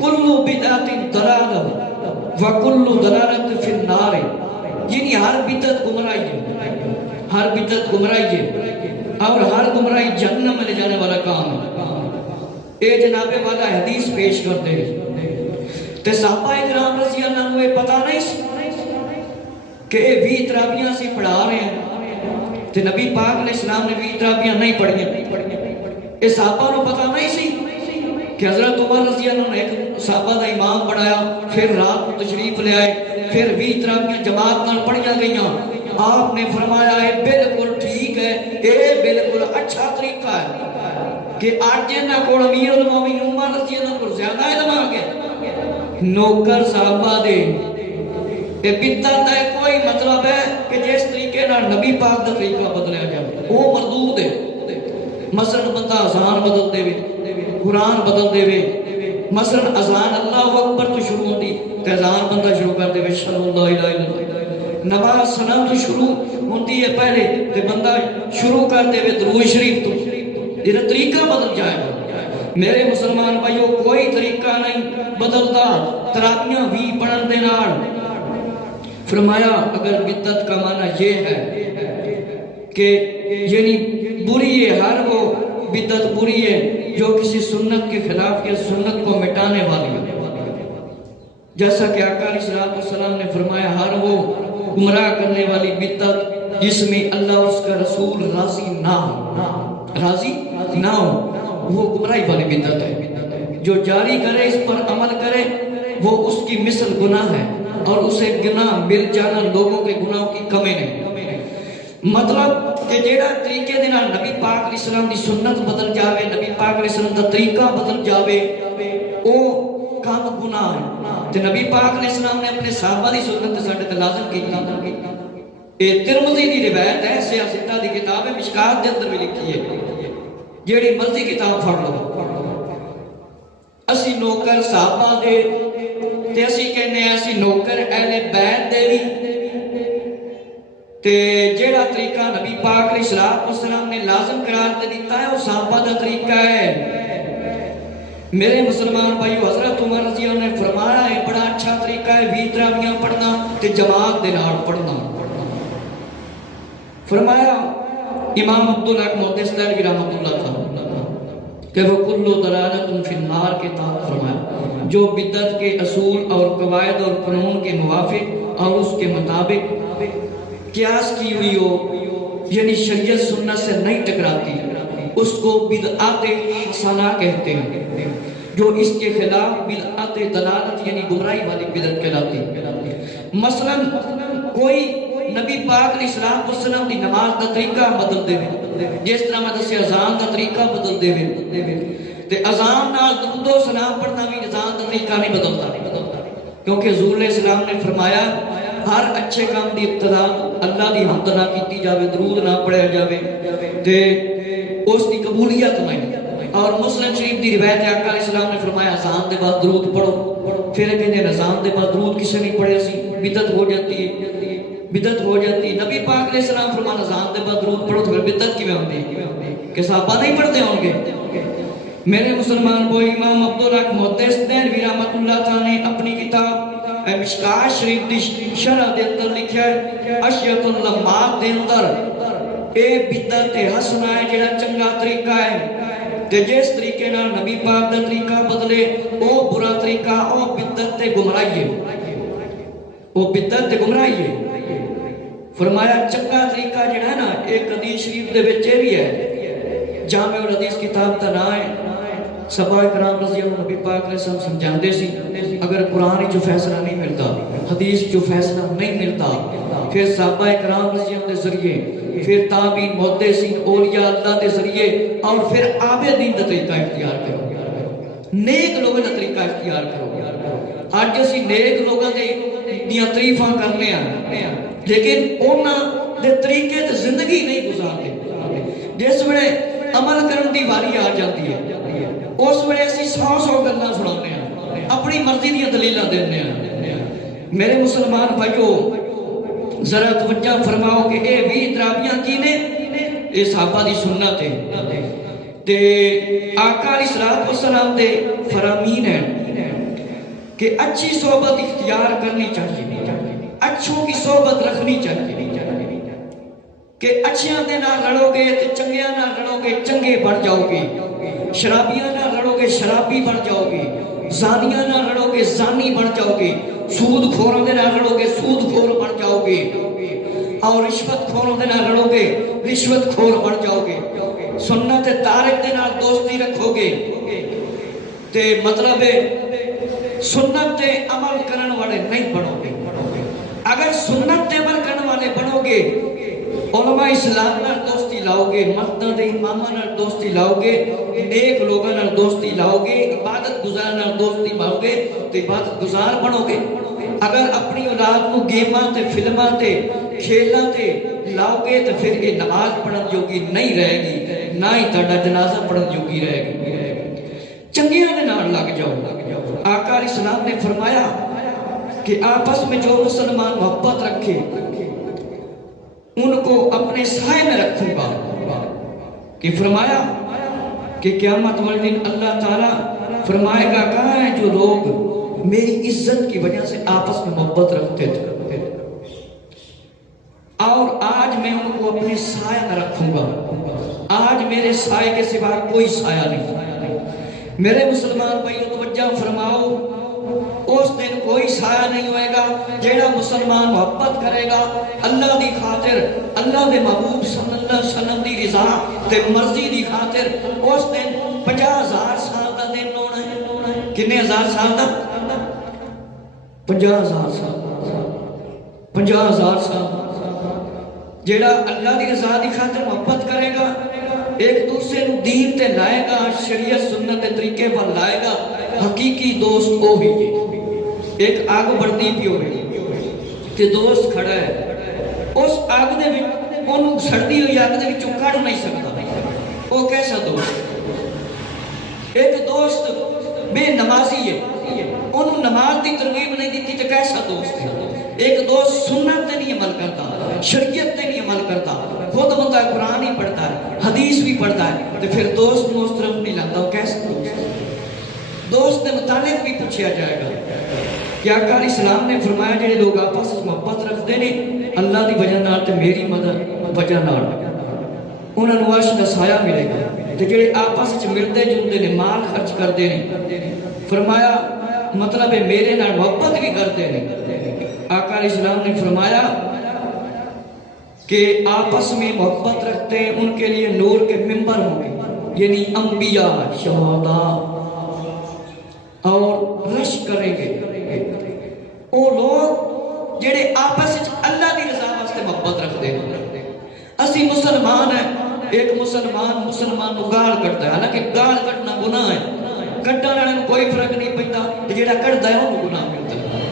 کلو بدعت ضلالۃ وکلو ضلالۃ فی النار، یعنی ہر بدعت گمراہی ہے، ہر بدعت گمراہی ہے اور ہر گمراہی جہنم میں لے جانے والا کام ہے۔ اے جناب والا حدیث پیش کرتے ہیں تے صحابہ اکرام رضی اللہ عنہ یہ پتہ نہیں سی کہ 20 تراویاں سی پڑھا رہے ہیں تے نبی پاک علیہ السلام نے 20 تراویاں نہیں پڑھیاں، اے صحابہ نو پتہ نہیں سی کہ حضرت عمر رضی اللہ عنہ نے ایک صحابہ دا امام بنایا، پھر رات کو تشریف لے آئے، پھر 20 تراویاں جماعت نال پڑھیاں گئیاں۔ آپ نے فرمایا اے بالکل ٹھیک ہے، اے بالکل اچھا طریقہ ہے کہ آج جنہ کو امیر المومنین عمر رضی اللہ عنہ کو زیادہ علم آ گیا۔ نوکر صحابہ دے اے بدعت دا کوئی مطلب ہے کہ جس طریقے نال نبی پاک دا طریقہ بدلیا جائے وہ مردود ہے۔ مثلا بندہ اذان بدل دے وے، قرآن بدل دے وے، مثلا اذان اللہ اکبر تو شروع ہوندی تے اذان بندہ شروع کر دے وے اشہد ان لا الہ الا اللہ، نماز سلام تو شروع ہوندی ہے پہلے تے بندہ شروع کر دے وے درود شریف تو، یہ طریقہ بدل جائے گا۔ میرے مسلمان بھائیو، کوئی طریقہ نہیں بدلتا تراویاں بھی پڑھن دے نال۔ فرمایا اگر بدعت کا معنی یہ ہے کہ یعنی بری ہے، ہر وہ بدعت بری ہے جو کسی سنت کے خلاف یا سنت کو مٹا بنانے والی. جیسا کہ آقا علیہ السلام نے فرمایا ہر وہ گمراہ کرنے والی بدعت جس میں اللہ اور اس کا رسول راضی نہ ہو وہ گمراہی والی بدعت ہے. جو جاری کرے اس پر عمل کرے وہ اس کی مثل گناہ ہے اور اسے گناہ مل جانا لوگوں کے گناہوں کی کمی نہیں. مطلب کہ جیڑا طریقے دے نال نبی پاک علیہ السلام دی سنت بدل جاوے، نبی پاک علیہ السلام دا طریقہ بدل جاوے، او کام گناہ ہے. تے نبی پاک علیہ السلام نے اپنے صحابہ دی سنت ساڈے تے لازم کی. اے ترمذی دی روایت ہے، سیاستہ دی کتاب ہے، مشکات دے اندر بھی لکھی ہے. جیڑی مرضی کتاب پڑھ لو. اسی نوکر صحابہ دے تے اسی کہنے ہیں اسی نوکر اہل بیت دے بھی. تے جیڑا طریقہ نبی پاک علیہ السلام نے لازم قرار دے دیتا ہے وہ صحابہ دا طریقہ ہے. میرے مسلمان بھائیو، حضرت عمر رضی اللہ عنہ نے فرمایا ہے بڑا اچھا طریقہ ہے 20 تراویحاں پڑھنا تے جماعت دے نال پڑھنا. فرمایا امام عبدالحق محدث دہلوی رحمۃ اللہ تعالی کہ وہ کلو دلالت فی النار کے تحت فرمایا جو بدعت کے اصول اور قواعد اور قانون کے موافق اور اس کے مطابق قیاس کی ہوئی ہو، یعنی شریعت سنت سے نہیں ٹکراتی، اس کو بدعت حسنہ کہتے ہیں. جو اس کے خلاف بدعت دلالت یعنی گمراہی والی بدعت کہلاتی. مثلا کوئی نبی پاک علیہ السلام دی نماز دا طریقہ بدل دے، جس طرح میں دسیا اذان دا طریقہ بدل دے تے اذان نال درود و سلام پڑھنا بھی اذان دا طریقہ نہیں بدلتا. کیونکہ حضور علیہ السلام نے فرمایا ہر اچھے کام دی ابتدا اللہ دی حمد نہ کیتی جاوے، درود نہ پڑھیا جاوے تے اس دی قبولیت نہیں. اور مسلم شریف دی روایت ہے آقا علیہ السلام نے فرمایا اذان دے بعد درود پڑھو. پھر کہتے ہیں اذان دے بعد درود کسی نہیں پڑھے سی بدعت ہو جاتی ہے. نبی پاک علیہ السلام فرمایا اذان دے بعد درود پڑھو تو پھر بدعت کیویں ہوندی کہ صحابہ نہیں پڑھتے ہوں گے. میرے مسلمان بھائی، امام عبدالحق محدث دہلوی رحمۃ اللہ تعالی نے اپنی کتاب مشکات شریف دی شرح دے اندر لکھا ہے اشیاء اللمات دے اندر اے بدعت حسنہ ہے جڑا چنگا طریقہ ہے تے جس طریقے نال نبی پاک دا طریقہ بدلے او برا طریقہ، او بدعت تے گمراہی ہے، او بدعت تے گمراہی ہے. فرمایا چنگا طریقہ جڑا ہے نا ایک حدیث شریف دے وچ بھی ہے، جامع الحدیث کتاب دا نام ہے. صحابہ کرام رضی اللہ عنہ نبی پاک علیہ السلام سمجھاندے سی اگر قرآن جو فیصلہ نہیں ملتا، حدیث جو فیصلہ نہیں ملتا، پھر صحابہ کرام رضی اللہ عنہ دے ذریعے، پھر تابعین محدثین اولیاء اللہ دے ذریعے اور پھر عابدین دا طریقہ اختیار کرو، نیک لوگوں دا طریقہ اختیار کرو. آج اسی نیک لوگوں دے دیاں تعریفاں کرنے ہیں لیکن انہاں دے طریقے تے زندگی نہیں گزارتے. جس ویلے عمل کرن دی واری آ جاتی ہے اس ویلے اسی 100 گلاں سنانے ہیں، اپنی مرضی دیاں دلیلاں دینے ہیں. میرے مسلمان بھائیو ذرا توجہ فرماؤ کہ اے 20 تراویحاں کی نے؟ اے صحابہ دی سنت ہے تے آقا علیہ السلام دے فرامین ہیں کہ اچھی صحبت اختیار کرنی چاہیے، اچھوں کی صحبت رکھنی چاہیے کہ اچھیاں دے نہ لڑو گے تے چنگیاں نہ لڑو گے چنگے بن جاؤ گے، شرابیاں نہ لڑو گے شرابی بن جاؤ گے، زانیاں نہ لڑو گے زانی بن جاؤ گے، سود خوروں دے نہ لڑو گے سود خور بن جاؤ گے، اور رشوت خوروں دے نہ لڑو گے رشوت خور بن جاؤ گے. سنت تارک دے نال دوستی رکھو گے تے مطلب سنت تے عمل کرن والے نہیں بنو گے. اگر سنت تے عمل کرن والے بنو گے علماء اسلام نال دوستی لاؤ گے، مرداں دے اماماں نال دوستی لاؤ گے، نیک لوگاں نال دوستی لاؤ گے، عبادت گزار نال دوستی لاؤ گے تو عبادت گزار بنو گے. اگر اپنی اولاد کو گیماں تے فلماں تے کھیلاں تے لاؤ گے تو پھر یہ نماز پڑھن جوگی نہیں رہے گی، نہ ہی تہاڈا جنازہ پڑھن جوگی رہے گی. چنگیاں دے نال لگ جاؤ. آقا علیہ السلام نے فرمایا کہ آپس میں جو مسلمان محبت رکھے ان کو اپنے سائے میں رکھوں گا. کہ فرمایا کہ قیامت والے دن اللہ تعالیٰ فرمائے گا کہاں ہیں جو لوگ میری عزت کی وجہ سے آپس میں محبت رکھتے تھے اور آج میں ان کو اپنے سائے میں رکھوں گا. آج میرے سائے کے سوا کوئی سایہ نہیں. میرے مسلمان بھائیوں توجہ فرما سایہ نہیں ہوئے گا. جیڑا مسلمان محبت کرے گا اللہ دی خاطر, اللہ دے محبوب صلی اللہ علیہ وسلم دی رضا تے مرضی دی خاطر, اس دن 50,000 سال دا دن ہونا ہے. کنے ہزار سال دا؟ 50,000 سال. 50,000 سال. جیڑا اللہ دی رضا دی خاطر محبت کرے گا, ایک دوسرے نو دین تے لائے گا, شریعت سنت تے طریقے پر لائے گا, حقیقی دوست وہی ہے. ایک آگ بڑھتی پی ہوئی تے دوست کھڑا ہے, اس آگ دے وچ اونوں سڑدی ہوئی آگ دے وچوں کڈ نہیں سکتا. وہ کیسا دوست؟ ایک دوست بے نمازی ہے, اونوں نماز دی ترغیب نہیں دیتی تے کیسا دوست ہے؟ ایک دوست سنت تے نہیں عمل کرتا, شریعت تے نہیں عمل کرتا, خود بندہ قرآن ہی پڑھتا ہے, حدیث بھی پڑھتا ہے, تو پھر دوست نو اس طرف نہیں لاتا. وہ کیسا دوست؟ دوست کے متعلق بھی پوچھا جائے گا کہ آقا علیہ السلام نے فرمایا جڑے لوگ آپس میں محبت رکھتے ہیں اللہ دی وجہ نال تے میری مدد وجہ نال انہاں نوں عرش دا سایہ ملے گا. تے جڑے آپس وچ ملتے جلتے نے, مال خرچ کرتے ہیں, فرمایا مطلب ہے میرے نال محبت بھی کرتے ہیں. آقا علیہ السلام نے فرمایا کہ آپس میں محبت رکھتے ہیں ان کے لیے نور کے ممبر ہوں گے, یعنی انبیاء, شہداء اور رش کریں گے. وہ لوگ جڑے آپس وچ اللہ دی رضا واسطے محبت رکھتے ہیں. اسی مسلمان ہیں, ایک مسلمان نو گال کٹتا ہے, حالانکہ گال کٹنا گناہ ہے, کٹن والے نوں کوئی فرق نہیں پیندا, جڑا کٹدا ہے وہ گناہ ملتا ہے.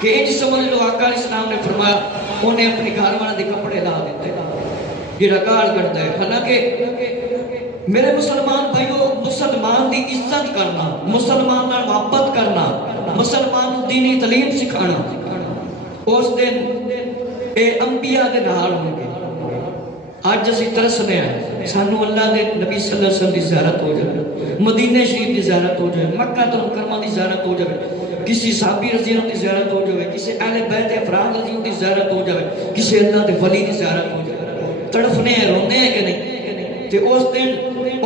کہ انج سمجھ لو آقا علیہ السلام نے فرمایا انہیں اپنی گھر والے دے کپڑے لا دیتے جڑا گال کٹدا ہے. حالانکہ میرے مسلمان بھائیو, مسلمان دی عزت کرنا, مسلمان نال محبت کرنا, مسلمان دینی تعلیم سکھانا, اس دن اے انبیاء دے نال ہوں گے. آج اسی ترسنے ہیں سانو اللہ دے نبی صلی اللہ علیہ وسلم دی زیارت ہو جائے, مدینہ شریف دی زیارت ہو جائے, مکہ مکرمہ دی زیارت ہو جائے, کسی صحابی رضی اللہ دی زیارت ہو جائے, کسی اہل بیت افراد رضی اللہ دی زیارت ہو جائے, کسی اللہ دے ولی دی زیارت ہو جائے. تڑفنے ہیں, رونے ہیں کہ نہیں؟ تے اس دن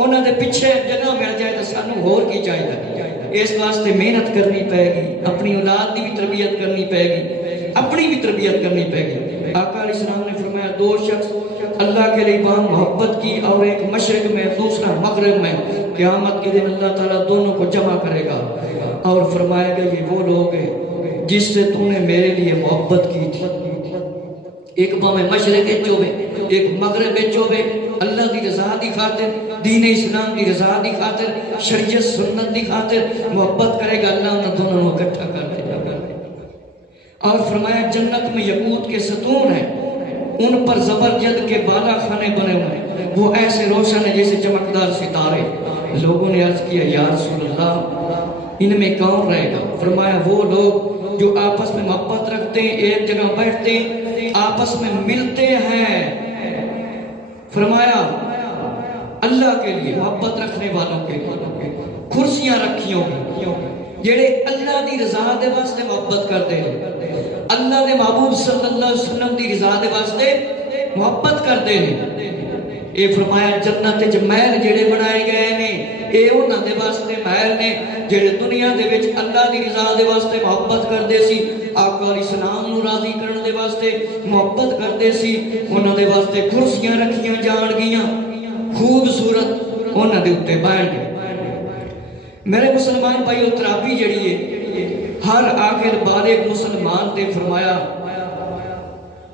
انہاں دے پیچھے جگہ مل جائے تو سانو ہور کی چاہیے. اس واسطے محنت کرنی پائے گی, اپنی اولاد دی بھی تربیت کرنی پائے گی, اپنی بھی تربیت کرنی پائے گی. آقا علیہ السلام نے فرمایا دو شخص اللہ کے لیے باہم محبت کی, اور ایک مشرق میں دوسرا مغرب میں, قیامت کے دن اللہ تعالیٰ دونوں کو جمع کرے گا اور فرمائے گا یہ وہ لوگ ہیں جس سے تو نے میرے لیے محبت کی تھی. ایک باہم مشرق چوبے, ایک مغرب چوبے, اللہ دی رضا دی خاطر, دین اسلام دی رضا دی خاطر, شریعت سنت دی خاطر محبت کرے گا, اللہ انہوں دونوں کو اکٹھا کر دے گا. اور فرمایا جنت میں یقوت کے ستون ہیں, ان پر زبرجد کے بالا خانے بنے ہوئے ہیں, وہ ایسے روشن ہیں جیسے چمکدار ستارے. لوگوں نے عرض کیا یا رسول اللہ ان میں کون رہے گا؟ فرمایا وہ لوگ جو آپس میں محبت رکھتے ہیں, ایک جگہ بیٹھتے ہیں, آپس میں ملتے ہیں. فرمایا اللہ کے لیے محبت رکھنے والوں کے لیے کرسیاں رکھی ہوں جڑے اللہ دی رضا دے واسطے محبت کرتے ہیں, اللہ دے محبوب صلی اللہ علیہ وسلم دی رضا دے واسطے محبت کرتے ہیں. اے فرمایا جنت وچ محل جڑے بنائے گئے نے اے انہاں دے واسطے محل نے جڑے دنیا دے وچ اللہ دی رضا دے واسطے محبت کردے سی, آقا علیہ السلام نو راضی کرن دے واسطے محبت کردے سی, انہاں دے واسطے کرسیاں رکھیاں جان گیاں, خوبصورت انہاں دے اوتے بیٹھ گئے. میرے مسلمان بھائیو, ترابی جڑی ہے ہر آخر بالغ مسلمان تے فرمایا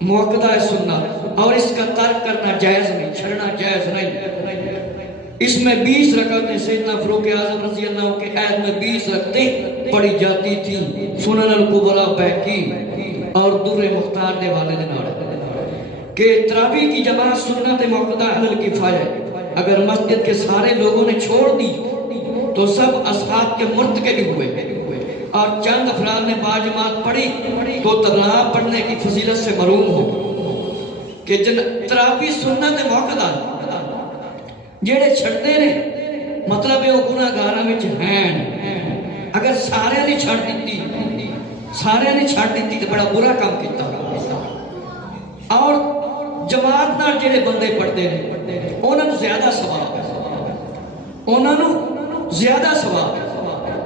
موقدہ سنت, اور اس کا ترک کرنا جائز نہیں, چھڑنا جائز نہیں. اس میں 20 رکعتیں سیدنا فاروق اعظم رضی اللہ عنہ کے عہد میں 20 رکعتیں پڑھی جاتی تھی. سنن الکبریٰ بیہقی اور در مختار دے والے دنار کہ تراویح کی جماعت سنت موقدہ اہل کفایہ ہے. اگر مسجد کے سارے لوگوں نے چھوڑ دی تو سب اصحاب کے مرتکب ہوئے, اور چند افراد نے باجماعت پڑھی تو تنہا پڑھنے کی فضیلت سے محروم ہو. کہ تراویح سنت موقدہ جڑے چھڑتے نے مطلب ہے وہ گناہگاراں وچ ہیں. اگر سارے نے چھڑ دیتی تو بڑا برا کام کیتا. اور جماعت نال جڑے بندے پڑھتے ہیں انہاں نوں زیادہ ثواب ہے, انہاں نوں زیادہ ثواب ہے.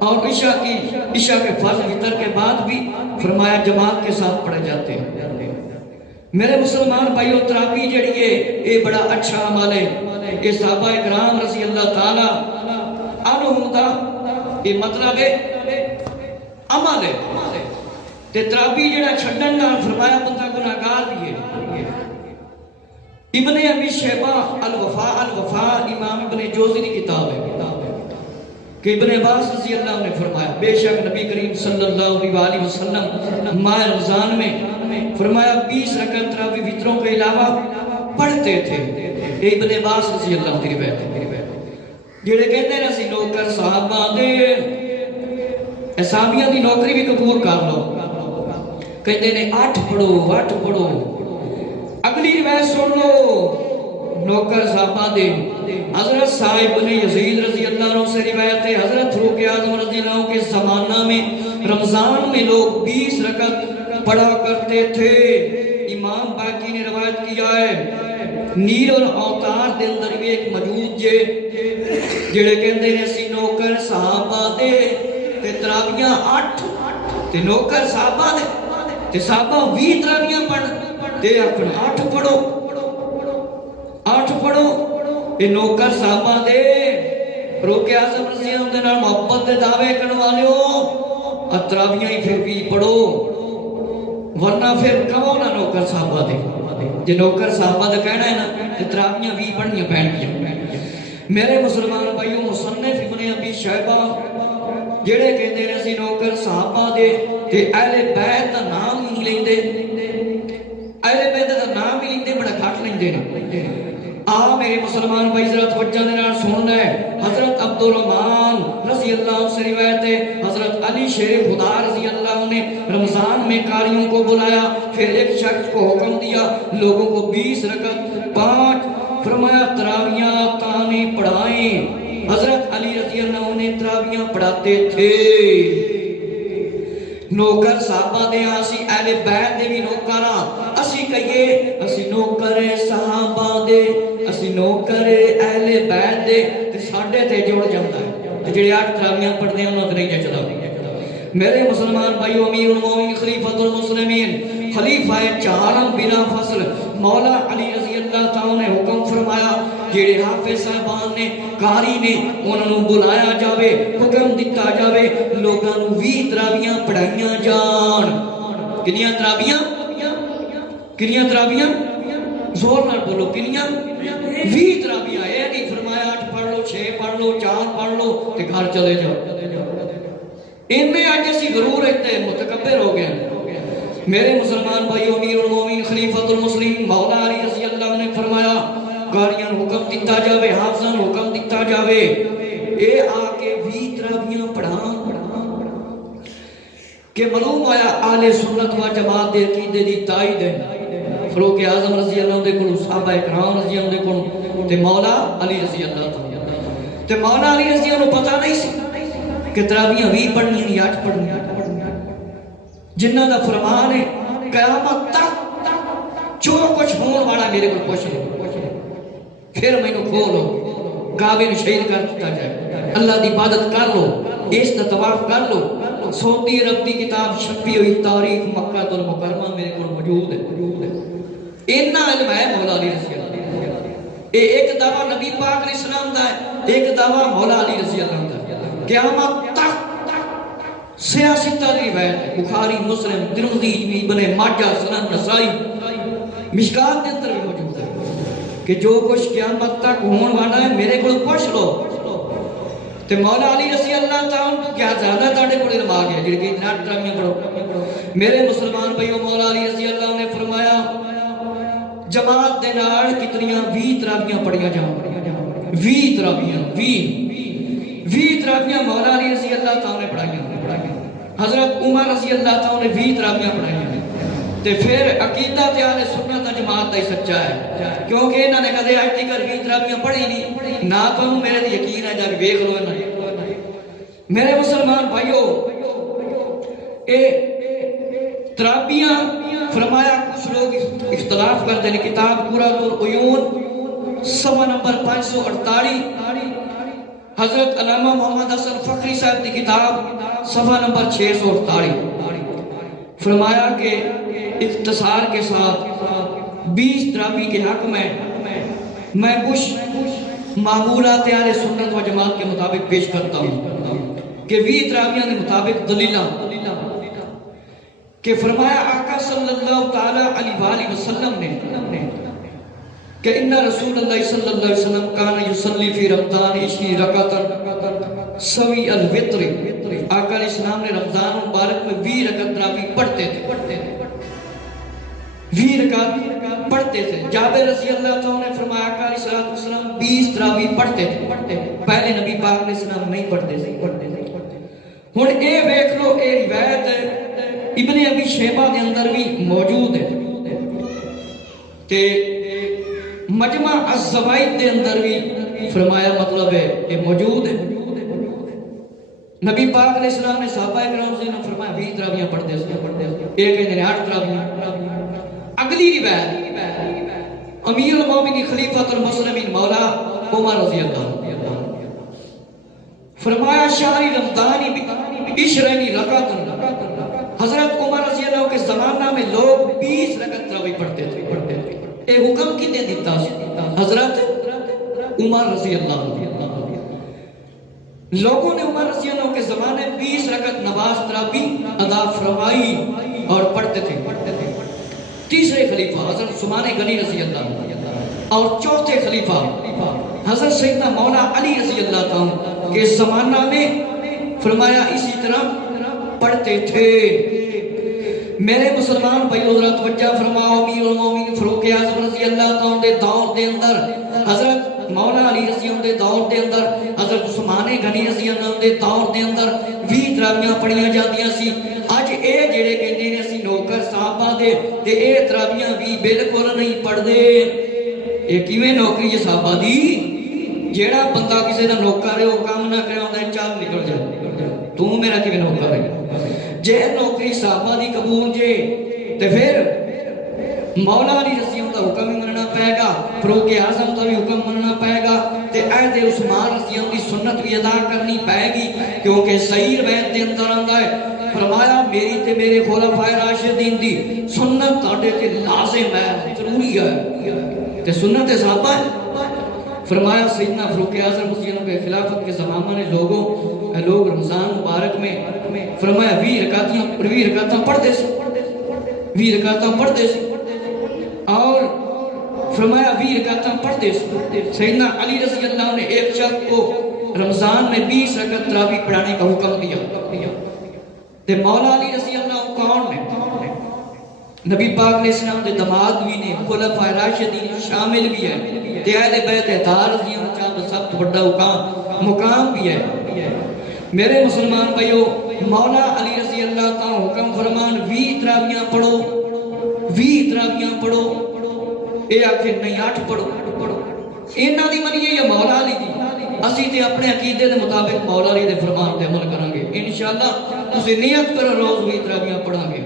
اور عشاء کے فرض وتر کے بعد بھی فرمایا جماعت کے ساتھ پڑھے جاتے ہیں۔ میرے مسلمان بھائیو، تراویح جڑی ہے یہ بڑا اچھا عمل ہے۔ یہ صحابہ کرام رضی اللہ تعالی عنہم دا یہ مطلب ہے عمل ہے۔ تے تراویح جڑا چھڈن نال فرمایا بندہ گناہگار بھی ہے۔ ابن ابی شیبہ الوفا امام ابن جوزی کی کتاب ہے کہ ابن عباس رضی اللہ عنہ نے فرمایا بے شک نبی کریم صلی اللہ علیہ وسلم ماہ رمضان میں فرمایا 20 رکعت تراویح وتروں کے علاوہ پڑھتے تھے۔ یہ ابن عباس رضی اللہ عنہ کی روایت ہے۔ جڑے کہتے ہیں اسی نوکر صحابہ دے صحابیاں دی نوکری بھی قبول کر لو، کہتے ہیں 8 پڑھو۔ اگلی روایت سن لو، نوکر صحابہ دے حضرت صاحب بن یزید رضی اللہ عنہ سے روایت ہے، حضرت فاروق اعظم رضی اللہ عنہ کے زمانہ میں رمضان میں لوگ 20 رکعت پڑھا کرتے تھے۔ امام باقی نے روایت کیا ہے نیل اور اوتار دے اندر بھی ایک موجود جڑے کہندے نے اسی نوکر صحابہ دے تے تراویاں 8 تے نوکر صحابہ دے تے صحابہ 20 تراویاں پڑھ تے اپنے 8 پڑھو۔ یہ نوکر صحابہ دے فاروق اعظم رضی اللہ عنہ نال محبت دے دعوے کرن والےو تراویاں ہی پھر بھی پڑھو، ورنہ پھر کہو نہ نوکر صحابہ دے۔ جے نوکر صحابہ دے کہنا ہے نا تے تراویاں بھی پڑھنیاں پین گیاں۔ میرے مسلمان بھائیو، مصنف ابن ابی شیبہ جڑے کہندے نے اسی نوکر صحابہ دے تے اہل بیت دا نام ہی لیندے، اہل بیت دا نام ہی لیندے، بڑا گھٹ لیندے نے۔ میرے مسلمان بھائی ذرا توجہ دے نال سننا ہے۔ حضرت عبد الرحمن رضی اللہ عنہ سے روایت ہے حضرت علی شیر خدا رضی اللہ عنہ نے رمضان میں قاریوں کو بلایا، پھر ایک شخص کو حکم دیا لوگوں کو 20 رکعت 5 فرمایا تراویاں تانے پڑھائیں۔ حضرت علی رضی اللہ عنہ نے تراویاں پڑھاتے تھے۔ نوکر صحابہ دے آسی اہل بیت دے بھی نوکراں، اسی کہیے اسی نوکر صحابہ دے، اسی نوکر اہل بیت دے تے ساڈے تے جڑ جاندا ہے تے جڑے 8 تراویاں پڑھدے ہیں انہاں تے نہیں چلا۔ میرے مسلمان بھائیو، امیر المومنین خلیفۃ المسلمین خلیفہ چہارم بلا فصل مولا علی رضی اللہ تعالی نے حکم فرمایا جڑے حافظ صاحبان نے قاری نے انہاں نوں بلایا جاوے، حکم دتا جاوے لوکاں نوں 20 تراویاں پڑھائیاں جان۔ کنیاں تراویاں زور نال بولو، کنیاں 20 تراویاں۔ اے نہیں فرمایا 8 پڑھ لو، 6 پڑھ لو، 4 پڑھ لو تے گھر چلے جاؤ۔ ان میں آج اسی غرور اتنے متکبر ہو گئے۔ میرے مسلمان بھائیو، امیر المومنین خلیفۃ المسلمین مولا علی رضی اللہ عنہ نے فرمایا قاریاں حکم دیتا جاوے، حافظاں حکم دیتا جاوے اے آ کے 20 تراویاں پڑھاں کہ معلوم ہویا اہل سنت و جماعت دے عقیدے دی تائید ہے۔ فاروق اعظم رضی اللہ عنہ دے کولوں، صحابہ کرام رضی اللہ عنہ دے کولوں تے مولا علی رضی اللہ تعالی تے مولا علی رضی اللہ عنہ پتہ نہیں سی کہ تراویاں 20 پڑھنیاں یا 8 پڑھنیاں، جنہ دا فرمان ہے قیامت تک جو کچھ ہون والا میرے کو پوچھ لو، پھر میں نو کھولو، کعبے نو شہید کر دیتا جائے، اللہ دی عبادت کر لو، اس دا طواف کر لو۔ سعودی عرب دی کتاب چھپی ہوئی تاریخ مکہ المکرمہ میرے کو موجود ہے۔ اتنا علم ہے مولا علی رضی اللہ عنہ۔ ایک دعویٰ نبی پاک علیہ السلام دا ہے، ایک دعویٰ مولا علی رضی اللہ عنہ دا ہے۔ قیامت تک سیاستہ دی روایت ہے، بخاری، مسلم، ترمذی، ابن ماجہ، سنن نسائی، مشکات کے اندر بھی موجود ہے کہ جو کچھ قیامت تک ہون والا ہے میرے کو پوچھ لو۔ تے مولا علی رضی اللہ تعالیٰ کو کیا زیادہ تاڑے کو علم آ گیا جڑے کہ اتنا ٹرامیاں پڑھو۔ میرے مسلمان بھائیو، مولا علی رضی اللہ نے فرمایا جماعت دے نال کتنیاں 20 تراویاں پڑھیاں جاؤں، 20 تراویاں، 20 تراویاں مولا علی رضی اللہ تعالیٰ نے پڑھائیاں۔ حضرت عمر رضی اللہ تعالیٰ نے 20 تراویاں پڑھائیاں۔ تے پھر عقیدہ تے اہل سنت جماعت دا ہی سچا ہے، کیونکہ انہاں نے کدے اج تک 20 تراویاں پڑھی نہیں نہ تو میرے تے یقین ہے، جا کے دیکھ لو انہاں۔ میرے مسلمان بھائیو، اے تراویاں فرمایا کچھ لوگ اختلاف کرتے ہیں، کتاب قرۃ العیون صفحہ نمبر 548 حضرت علامہ محمد حسن فخری صاحب کی کتاب صفحہ نمبر 648 فرمایا کہ اختصار کے ساتھ 20 تراویح کے حق میں کچھ معمولات اہل سنت و جماعت کے مطابق پیش کرتا ہوں کہ 20 تراویح کے مطابق دلیلہ کہ فرمایا آقا صلی اللہ تعالی علیہ وآلہ وسلم نے کہ ان رسول اللہ صلی اللہ علیہ وسلم کان یصلی فی رمضان 20 رکعت سوی الوتر، آقا علیہ السلام نے رمضان مبارک میں 20 رکعت تراویح پڑھتے تھے 20 رکعت پڑھتے تھے۔ جابر رضی اللہ عنہ نے فرمایا آقا علیہ السلام 20 تراویح پڑھتے تھے، پہلے نبی پاک علیہ السلام نہیں پڑھتے تھے۔ ہن اے دیکھ لو، اے روایت ابن ابی شیبہ دے اندر بھی موجود ہے تے مجمع الزوائد دے اندر بھی فرمایا مطلب ہے کہ موجود ہے۔ نبی پاک علیہ السلام نے صحابہ کرام سے فرمایا 20 تراویح پڑھتے ہیں، ایک کہتے ہیں 8 تراویح۔ اگلی روایت امیر المومنین خلیفۃ المسلمین مولا عمر رضی اللہ عنہ فرمایا شہر رمضان عشرین رکعت، حضرت عمر رضی اللہ کے زمانہ میں لوگ 20 رکعت تراویح پڑھتے تھے۔ اے حکم کی نے دیتا حضرت عمر رضی اللہ عنہ، لوگوں نے عمر رضی اللہ کے زمانے 20 رکعت نماز تراویح ادا فرمائی اور پڑھتے تھے۔ تیسرے خلیفہ حضرت عثمان غنی رضی اللہ عنہ اور چوتھے خلیفہ حضرت سیدنا مولا علی رضی اللہ عنہ کے زمانہ میں فرمایا اسی طرح پڑھتے تھے۔ میرے مسلمان بھائی حضرت توجہ فرماؤ، امیر المومنین فاروق اعظم رضی اللہ عنہ دے دور دے اندر، حضرت مولا علی رضی اللہ دے دور دے اندر، حضرت عثمان غنی رضی اللہ دے دور دے اندر 20 تراویح پڑھیاں جاندیاں سی۔ اج اے جڑے کہندے نے اسی نوکر صحابہ دے تے اے تراویح بھی بالکل نہیں پڑھدے۔ اے کیویں نوکری ہے صحابہ دی؟ جیڑا بندہ کسی دا نوکر ہے وہ کام نہ کرے ہوندا ہے چل نکل جا، تو میرا کیویں نوکر ہے؟ جے نوکری صحابہ دی قبول جے تے پھر مولا علی رضی اللہ کا حکم ہی مننا پائے گا، فاروق اعظم کا بھی حکم مننا پائے گا تے عہد عثمان رضی اللہ کی سنت بھی ادا کرنی پائے گی، کیونکہ صحیح روایت دے اندر آندا ہے فرمایا میری تے میرے خلفائے راشدین دی سنت تہاڈے تے لازم ہے، ضروری ہے تے سنت صحابہ ہے۔ فرمایا سیدنا فاروق اعظم رضی اللہ کے خلافت کے زمانے میں لوگ رمضان مبارک میں فرمایا 20 رکعتاں پڑھتے سے 20 رکعتاں پڑھتے سے اور فرمایا 20 رکعتاں پڑھتے سے۔ سیدنا علی رضی اللہ نے ایک شخص کو رمضان میں 20 رکعت تراویح پڑھانے کا حکم دیا تے مولا علی رضی اللہ کون نے؟ نبی پاک علیہ السلام دے دماد بھی نے، خلفائے راشدین شامل بھی ہے تے اہل بیت دار رضی اللہ عنہ سب بڑا مقام بھی ہے۔ میرے مسلمان بھائیو، مولا علی رضی اللہ تعالی حکم فرمان 20 تراویح پڑھو، 20 تراویح پڑھو، اے آکھے نہیں 8 پڑھو، انہاں دی منیے یا مولا علی دی؟ اسی تے اپنے عقیدے دے مطابق مولا علی دے فرمان تے عمل کریں گے انشاءاللہ۔ تسی نیت کرو روز 20 تراویح پڑھاں گے۔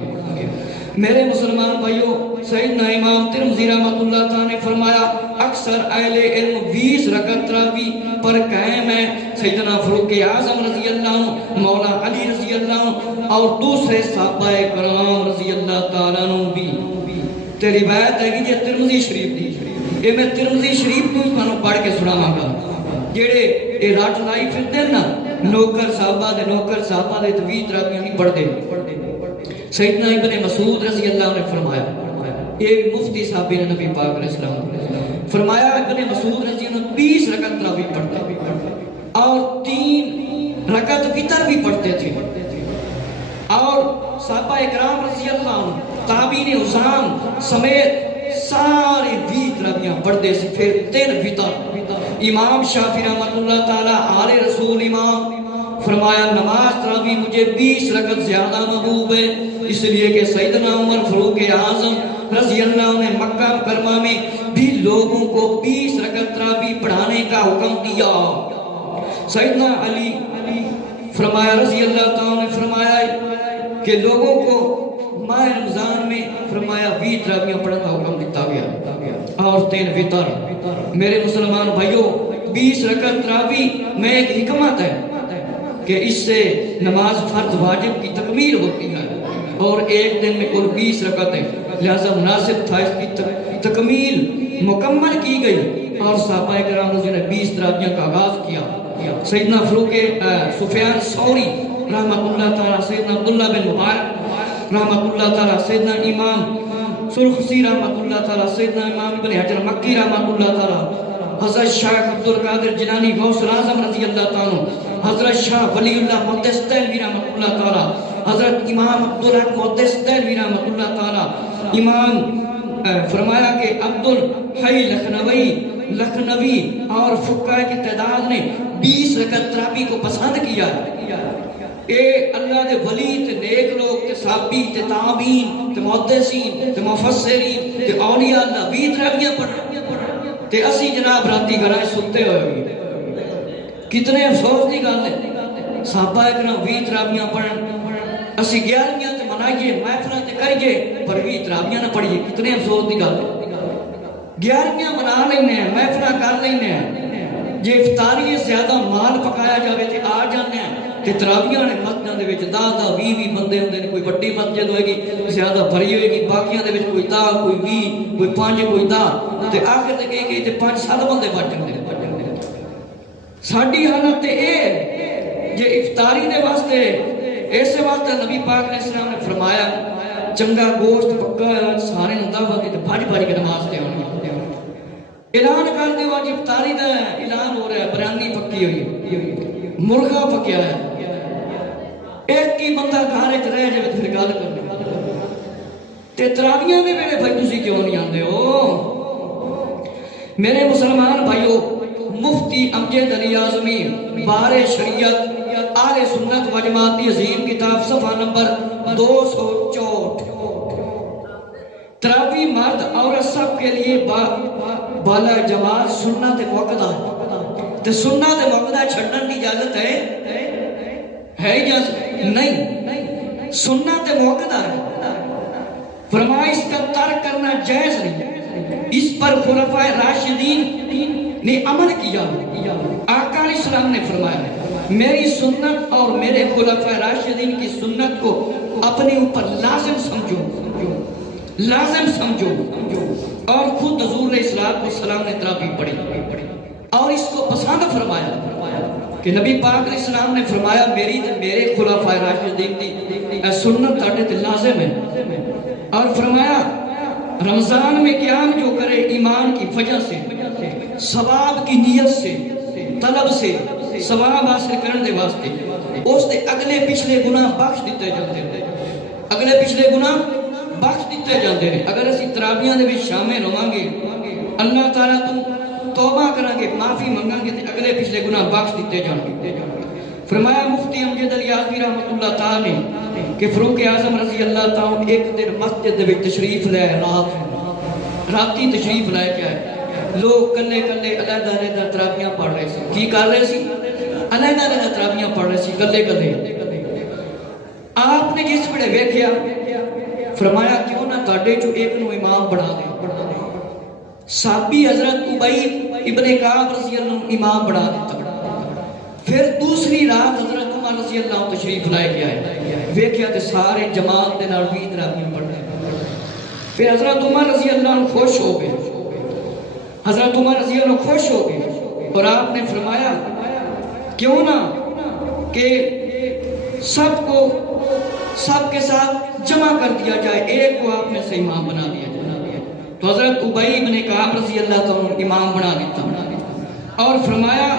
میرے مسلمان بھائیو، سیدنا امام ترمذی رحمۃ اللہ تعالی نے فرمایا اکثر اہل علم 20 رکعت تراویح پر قائم ہے۔ سیدنا فاروق اعظم رضی اللہ عنہ، مولا علی رضی اللہ عنہ اور دوسرے صحابہ کرام رضی اللہ تعالیٰ عنہ بھی تے روایت ہے کہ یہ ترمذی شریف دی، یہ میں ترمذی شریف کو تانوں پڑھ کے سناواں گا۔ جڑے اے رٹ لائی پھردے نا نوکر صحابہ دے 20 تراویح نہیں پڑھدے۔ سیدنا ابن مسعود رضی اللہ عنہ نے فرمایا، ایک مفتی صاحب نے نبی پاک علیہ السلام فرمایا ابن مسعود رضی اللہ عنہ 20 رکعت تراویح پڑھتا اور 3 رکعت وتر بھی پڑھتے تھے، اور صحابہ اکرام رضی اللہ عنہ تابعین عظام سمیت سارے 20 تراویح پڑھتے سے، پھر 3 وتر۔ امام شافعی رحمۃ اللہ تعالی آل رسول امام فرمایا نماز تراویح مجھے 20 رکعت زیادہ محبوب ہے، اس لیے کہ سیدنا عمر فاروق اعظم رضی اللہ عنہ نے مکہ مکرمہ میں بھی لوگوں کو 20 رکعت تراویح پڑھانے کا حکم دیا۔ سیدنا علی فرمایا رضی اللہ تعالیٰ نے فرمایا کہ لوگوں کو ماہ رمضان میں فرمایا 20 تراویح پڑھنے کا حکم دیتا گیا اور 3 وتر۔ میرے مسلمان بھائیوں، 20 رکعت تراوی میں ایک حکمت ہے کہ اس سے نماز فرض واجب کی تکمیل ہوتی ہے، اور ایک دن میں کل 20 رکعت ہے، لہذا مناسب تھا اس کی تکمیل مکمل کی گئی، اور صحابہ کرام نے 20 تراویح کا آغاز کیا۔ سیدنا فاروق سفیان ثوری رحمۃ اللہ تعالیٰ، سیدنا عبداللہ بن مبارک رحمۃ اللہ تعالیٰ، سیدنا امام سرخسی رحمۃ اللہ تعالیٰ، سیدنا امام ابن حجر مکی رحمۃ اللہ تعالیٰ، حضرت شاہ عبد القادر جیلانی غوث الاعظم رضی اللہ تعالیٰ، حضرت شاہ ولی اللہ محدث دہلوی رحمۃ اللہ تعالیٰ، حضرت امام عبدالحق محدث دہلوی رحمۃ اللہ تعالیٰ، امام فرمایا کہ عبد الحی لکھنوی اور فقہاء کی تعداد نے 20 رکعت تراویح کو پسند کیا ہے۔ اے اللہ دے ولی تے نیک لوگ تے صحابی تے تابعین تے محدثین تے مفسرین تے اولیاء اللہ 20 تراویح پڑھن تے اسی جناب راتی گھراں ستے ہوئے، کتنے افسوس کی گل ہے۔ صحابہ کرام 20 تراویح پڑھن، اسی 11ویں تے منائیے محفلاں تے کریے پر 20 تراویح نہ پڑھیے، کتنے افسوس کی گل ہے۔ 11ویں منا لینے ہیں، محفلاں کر لینے ہیں، جے افطاری زیادہ مال پکایا جاوے تے آ جانے ہیں تے تراویح نے مسجداں دے وچ 10-20 بندے ہوندے نے، کوئی بڑی مسجد ہوئے گی زیادہ بھری ہوئے گی، باقیاں دے وچ کوئی 10 کوئی 20 کوئی 5 کوئی 10 تے آخر تے کہے گی تے 5-7 بندے بچ جاندے۔ ساڈی حالت تے اے جے افطاری دے واسطے، اس واسطے نبی پاک علیہ السلام نے فرمایا چنگا گوشت پکا سارے نوں دعوت تے بھاج کے نماز تے آنا، اعلان کر دیو اج افطاری دا اعلان ہو رہا ہے، بریانی پکی ہوئی ہے، مرغا پکیا ہے، ایک ہی بندہ گھر وچ رہ جائے پھر گل کرنی تے تراویح دے ویلے بھائی تسی کیوں نہیں آندے ہو؟ میرے مسلمان بھائیو، مفتی امجد علی اعظمی بار شریعت اہل سنت و جماعت کی عظیم کتاب صفحہ نمبر 264، تراویح مرد عورت سب کے لیے بالا جماعت سنت موقع ہے، تے سنت موقع چھڑن کی اجازت ہے اجازت نہیں، سنت موقع ہے، فرمایا اس کا ترک کرنا جائز نہیں، اس پر خلفائے راشدین نے عمل کیا۔ آقا علیہ السلام نے فرمایا میری سنت اور میرے خلفائے راشدین کی سنت کو اپنے اوپر لازم سمجھو، اور خود حضور علیہ السلام نے تراویح پڑھی اور اس کو پسند فرمایا کہ نبی پاک علیہ السلام نے فرمایا میرے خلفائے راشدین کی سنت تاڑے تے لازم ہے، اور فرمایا رمضان میں قیام جو کرے ایمان کی وجہ سے، ثواب کی نیت سے، طلب سے، ثواب حاصل کرنے دے واسطے، اس دے اگلے پچھلے گناہ بخش دیتے جاندے ہیں، اگلے پچھلے گناہ بخش دیتے جاندے ہیں۔ اگر اسی تراویح دے وچ شامل ہوواں گے، اللہ تعالیٰ تو توبہ کریں گے، معافی منگیں گے تے اگلے پچھلے گناہ بخش دیتے جان گے۔ فرمایا مفتی امجد علی اعظمی رحمۃ اللہ تعالیٰ نے کہ فاروق اعظم رضی اللہ تعالیٰ ایک دن مسجد دے وچ تشریف لے، راتی تشریف لے کے آئے، لوگ کلے علیحدہ تراویح پڑھ رہے سی، کی کر رہے سی؟ علیحدہ تراویح پڑھ رہے سی، کلے۔ آپ نے جس بڑے ویکھیا فرمایا کیوں نہ تاڑے جو ایک نو امام بنا دے۔ صحابی حضرت ابی ابن کعب رضی اللہ عنہ امام بنا دیتا۔ پھر دوسری رات حضرت عمر رضی اللہ عنہ تشریف لائے کے آئے، ویکھیا تے سارے جماعت دے نال 20 تراویح پڑھ رہے۔ پھر حضرت عمر رضی اللہ عنہ خوش ہو گئے، حضرت عمر رضی اللہ عنہ خوش ہو گئے، اور آپ نے فرمایا کیوں نہ کہ سب کے ساتھ جمع کر دیا جائے، ایک کو آپ نے سے امام بنا دیا جائے۔ تو حضرت ابی ابن کعب رضی اللہ عنہ امام بنا دیتا، اور فرمایا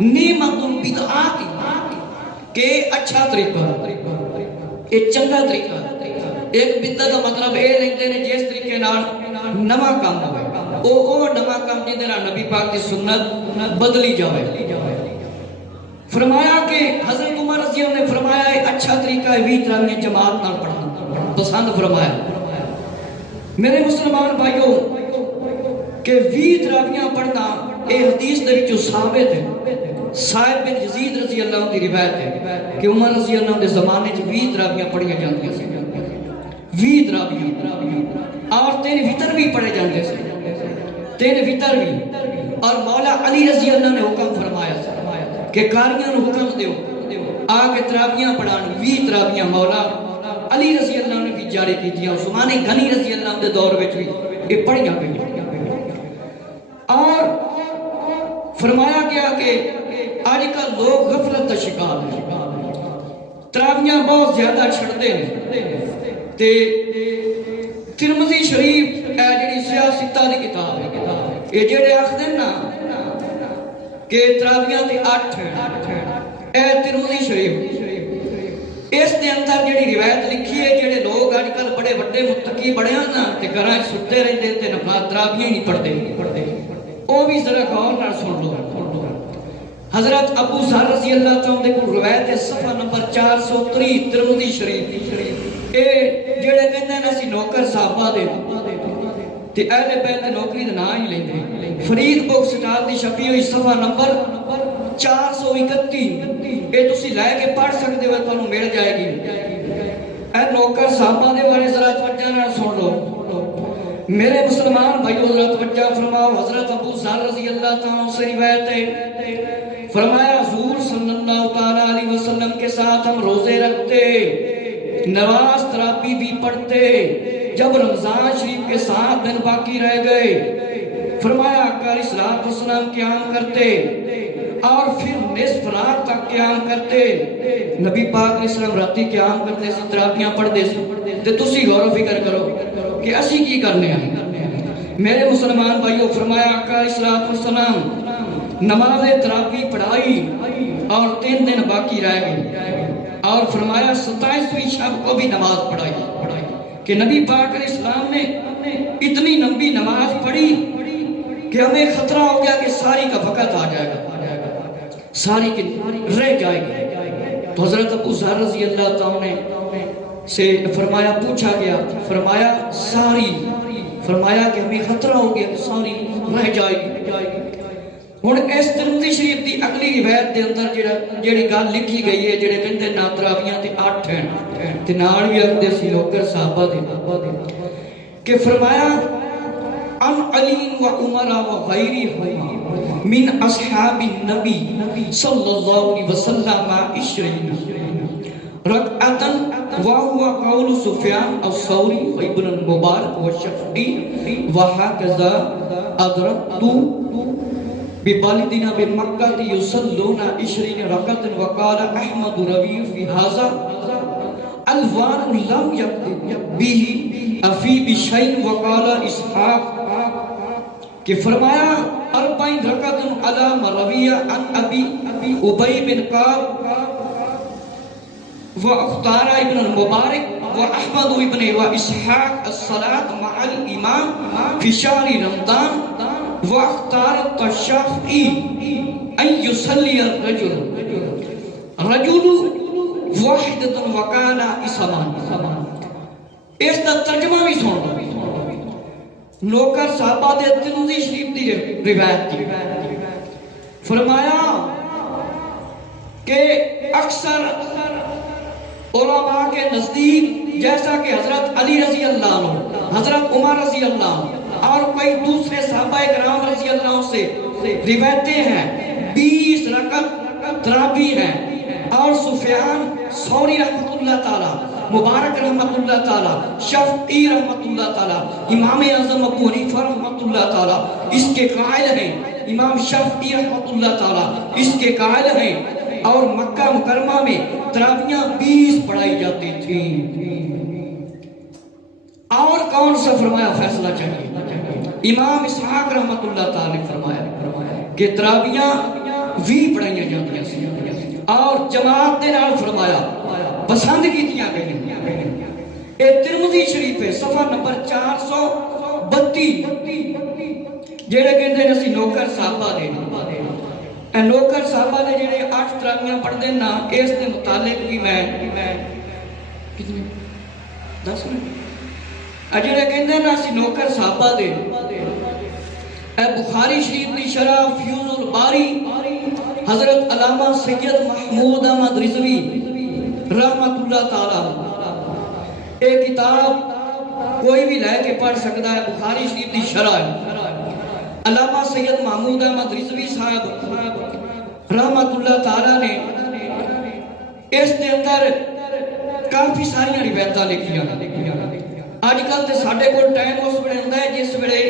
نعمت البدعات کہ اچھا طریقہ، ایک چنگا طریقہ۔ ایک بدعت کا مطلب یہ لیندے نے جس طریقے نال نواں کام ہوئے، او نواں کام جے نال نبی پاک کی سنت بدلی جاوے۔ فرمایا کہ حضرت عمر رضی اللہ عنہ نے فرمایا ایک اچھا طریقہ ہے 20 تراویح جماعت نال پڑھنا، پسند فرمایا۔ میرے مسلمان بھائیو کہ 20 تراویح پڑھنا اے حدیث دے وچوں ثابت ہے، صاحب بن یزید رضی اللہ عنہ کی روایت ہے کہ عمر رضی اللہ عنہ دے زمانے وچ 20 تراویح پڑھیاں جاندیاں سی، 20 تراویح، اور 3 وتر بھی پڑھے جاندے سی، 3 وتر بھی۔ اور مولا علی رضی اللہ نے حکم فرمایا کہ قاریاں نو حکم دیو آ کے تراویاں پڑھان 20 تراویاں مولا علی رضی اللہ نے بھی جاری کیتیاں عثمان غنی رضی اللہ دے دور وچ بھی یہ پڑھیاں گئیاں اور فرمایا گیا کہ آج کل لوگ غفلت کا شکار ہیں تراویاں بہت زیادہ چھڑتے ہیں تے ترمذی شریف اے جڑی سیاستہ دی کتاب ہے یہ جڑے آخدے نا کہ تراویاں تے 8 ہیں اے ترمذی شریف اس دے اندر جڑی روایت لکھی ہے جڑے لوگ آج کل بڑے بڑے متقی بڑے ہیں نا تے گھراں ستے رہندے تے نماز تراویاں نہیں پڑھتے او بھی ذرا غور نال سن لو حضرت ابو ذر رضی اللہ تعالی عنہ کو روایت ہے صفحہ نمبر 430 ترمذی شریف اے جڑے کہندے نے اسی نوکر صحابہ دے تے اہل بیت دی نوکری دا نام ہی لیندے فرید بک سٹال دی چھپی ہوئی صفحہ نمبر 431 اے تسی لے کے پڑھ سکدے ہو تانوں مل جائے گی اے نوکر صحابہ دے بارے ذرا توجہ نال سن لو میرے مسلمان بھائیو حضرت توجہ فرماؤ حضرت ابو ذر رضی اللہ تعالی عنہ سے روایت ہے فرمایا حضور صلی اللہ تعالی علیہ وسلم کے ساتھ ہم روزے رکھتے نماز تراویح بھی پڑھتے جب رمضان شریف کے 7 دن باقی رہ گئے فرمایا آقا علیہ الصلوۃ والسلام قیام کرتے اور پھر نصف رات تک قیام کرتے نبی پاک علیہ السلام راتی قیام کرتے سی تراویحاں پڑھتے سی تے تسی غور و فکر کرو کہ اسی کی کرنے ہیں میرے مسلمان بھائیو فرمایا آقا علیہ الصلوۃ والسلام نماز تراویح پڑھائی اور 3 دن باقی رہ گئے اور فرمایا 27ویں شب کو بھی نماز پڑھائی کہ نبی پاک علیہ السلام نے اتنی لمبی نماز پڑھی کہ ہمیں خطرہ ہو گیا کہ ساری کا وقت آ جائے گا ساری کی رہ جائے گی تو حضرت ابو ذر رضی اللہ تعالی سے فرمایا پوچھا گیا فرمایا ساری فرمایا کہ ہمیں خطرہ ہو گیا کہ ساری رہ جائے گی ہن اس ترمذی شریف دی اگلی روایت دے اندر جڑی گل لکھی گئی ہے جڑے کہندے نا تراویحاں تے 8 ہیں تے نال وی اگدے سی نوکر صحابہ دے کہ فرمایا ان علی و عمر و غیرہما من اصحاب النبی صلی اللہ علیہ وسلم 20 رکعتا وهو قول سفیان الثوری و ابن المبارک و شفعی وهكذا ادرکت ببالدنا بمکہ یصلون 20 رکعتا وقال احمد ربیع فی هذا الوان لم یکتب به افی بشیء وقال اسحاق کہ فرمایا 40 رکعت علی مرویہ عن ابی ابی بن کعب و اختار ابن المبارک و احمد ابن و اسحاق الصلاة مع الامام فی شہر رمضان و اختار الشافعی ان یصلی الرجل واحدۃ وکان اسمان اس کا ترجمہ بھی سن لو نوکر صحابہ دے ترمذی شریف دی روایت کی فرمایا کہ اکثر علماء کے نزدیک جیسا کہ حضرت علی رضی اللہ عنہ حضرت عمر رضی اللہ عنہ اور کئی دوسرے صحابہ کرام رضی اللہ عنہ سے روایتیں ہیں 20 رکعت تراویح ہیں اور سفیان ثوری رحمۃ اللہ تعالی مبارک رحمۃ اللہ تعالی شفعی رحمۃ اللہ تعالی امام اعظم ابو حنیفہ رحمۃ اللہ تعالی اس کے قائل ہیں امام شفعی رحمۃ اللہ تعالی اس کے قائل ہیں اور مکہ مکرمہ میں تراویحاں 20 پڑھائی جاتی تھیں اور کون سا فرمایا فیصلہ چاہیے امام اسحاق رحمۃ اللہ تعالی نے فرمایا کہ تراویحاں 20 پڑھائیاں جاتی ہیں اور جماعت دے نال فرمایا پسند کیتیاں گئیں اے ترمذی شریف ہے صفحہ نمبر 432 جڑے کہندے نے اسی نوکر صحابہ دے اے نوکر صحابہ نے جڑے 8 تراویحاں پڑھدے نا اس دے متعلق بھی میں کتنے 10 منٹ جڑے کہندے نا اسی نوکر صحابہ دے اے بخاری شریف دی شرح فیوز الباری حضرت علامہ سید محمود احمد رضوی رحمت اللہ تعالی ایک کتاب کوئی بھی لے کے پڑھ سکتا ہے بخاری شریف دی شرح ہے علامہ سید محمود احمد رضوی صاحب رحمت اللہ تعالی نے اس دے اندر کافی ساری روایتاں لکھیاں. اج کل تے ساڈے کول ٹائم اس ویلے ہوندا ہے جس ویلے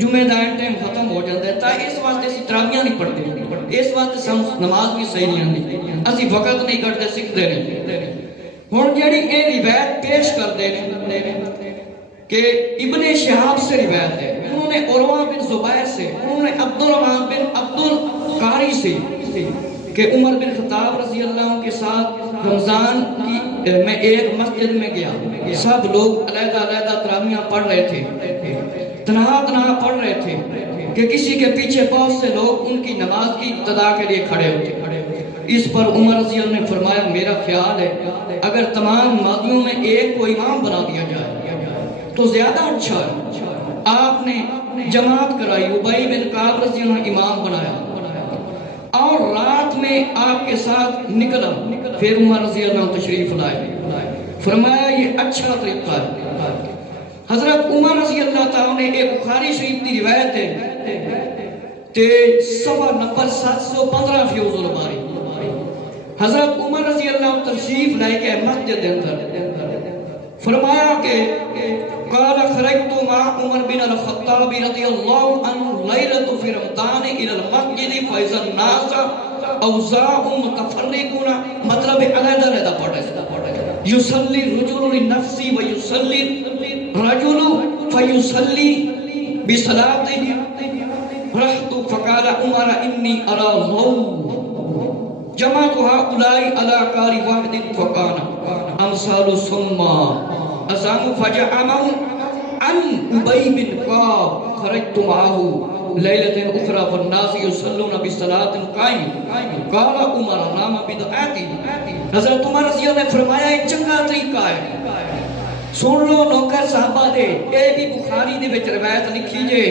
جمعے دا ٹائم ختم ہو جاندا ہے، تا اس واسطے اسی تراویحاں نہیں پڑھتے، اس واسطے سم نماز بھی صحیح نہیں آندی، اسی وقت نہیں کٹتے، سکھدے نہیں. ہن جیڑی اے روایت پیش کردے نے کہ ابن شہاب سے روایت ہے، انہوں نے عروہ بن زبیر سے، انہوں نے عبد الرحمن بن عبد القاری سے کہ عمر بن خطاب رضی اللہ عنہ کے ساتھ رمضان کی میں ایک مسجد میں گیا، سب لوگ علیحدہ علیحدہ تراویحاں پڑھ رہے تھے، تنہا تنہا پڑھ رہے تھے کہ کسی کے پیچھے بہت سے لوگ ان کی نماز کی ابتدا کے لیے کھڑے ہوتے. اس پر عمر رضی اللہ عنہ نے فرمایا میرا خیال ہے اگر تمام نمازیوں میں ایک کو امام بنا دیا جائے تو زیادہ اچھا ہے. آپ نے جماعت کرائی، ابی بن کعب رضی اللہ عنہ امام بنایا اور رات میں آپ کے ساتھ نکلا. پھر عمر رضی اللہ عنہ تشریف لائے، فرمایا یہ اچھا طریقہ ہے. حضرت عمر رضی اللہ تعالیٰ نے ایک بخاری شریف کی روایت ہے تے صفحہ نمبر 715 فیوز الباری، حضرت عمر رضی اللہ عنہ تشریف لائے کہ مسجد اندر فرمایا کہ قال خرجت مع عمر بن الخطاب رضی اللہ عنہ لیلۃ فی رمضان الى المسجد فاذا الناس اوزاع متفرقون، مطلب علیحدہ علیحدہ پڑھ رہے، یصلی الرجل لنفسه ویصلی الرجل فیصلی بصلاته، رحت فقال عمر انی ارى الله جمعت هؤلاء على قاری واحد فقال امثال ثم ازام فجعمهم عن ابی بن کعب خرجت معه لیلة اخرى والناس یصلون بصلاة قائم قال عمر نام بدعاتی. حضرت عمر رضی اللہ نے فرمایا یہ چنگا طریقہ ہے، سن لو نوکر صحابہ دے، اے بھی بخاری دے وچ روایت لکھی جے.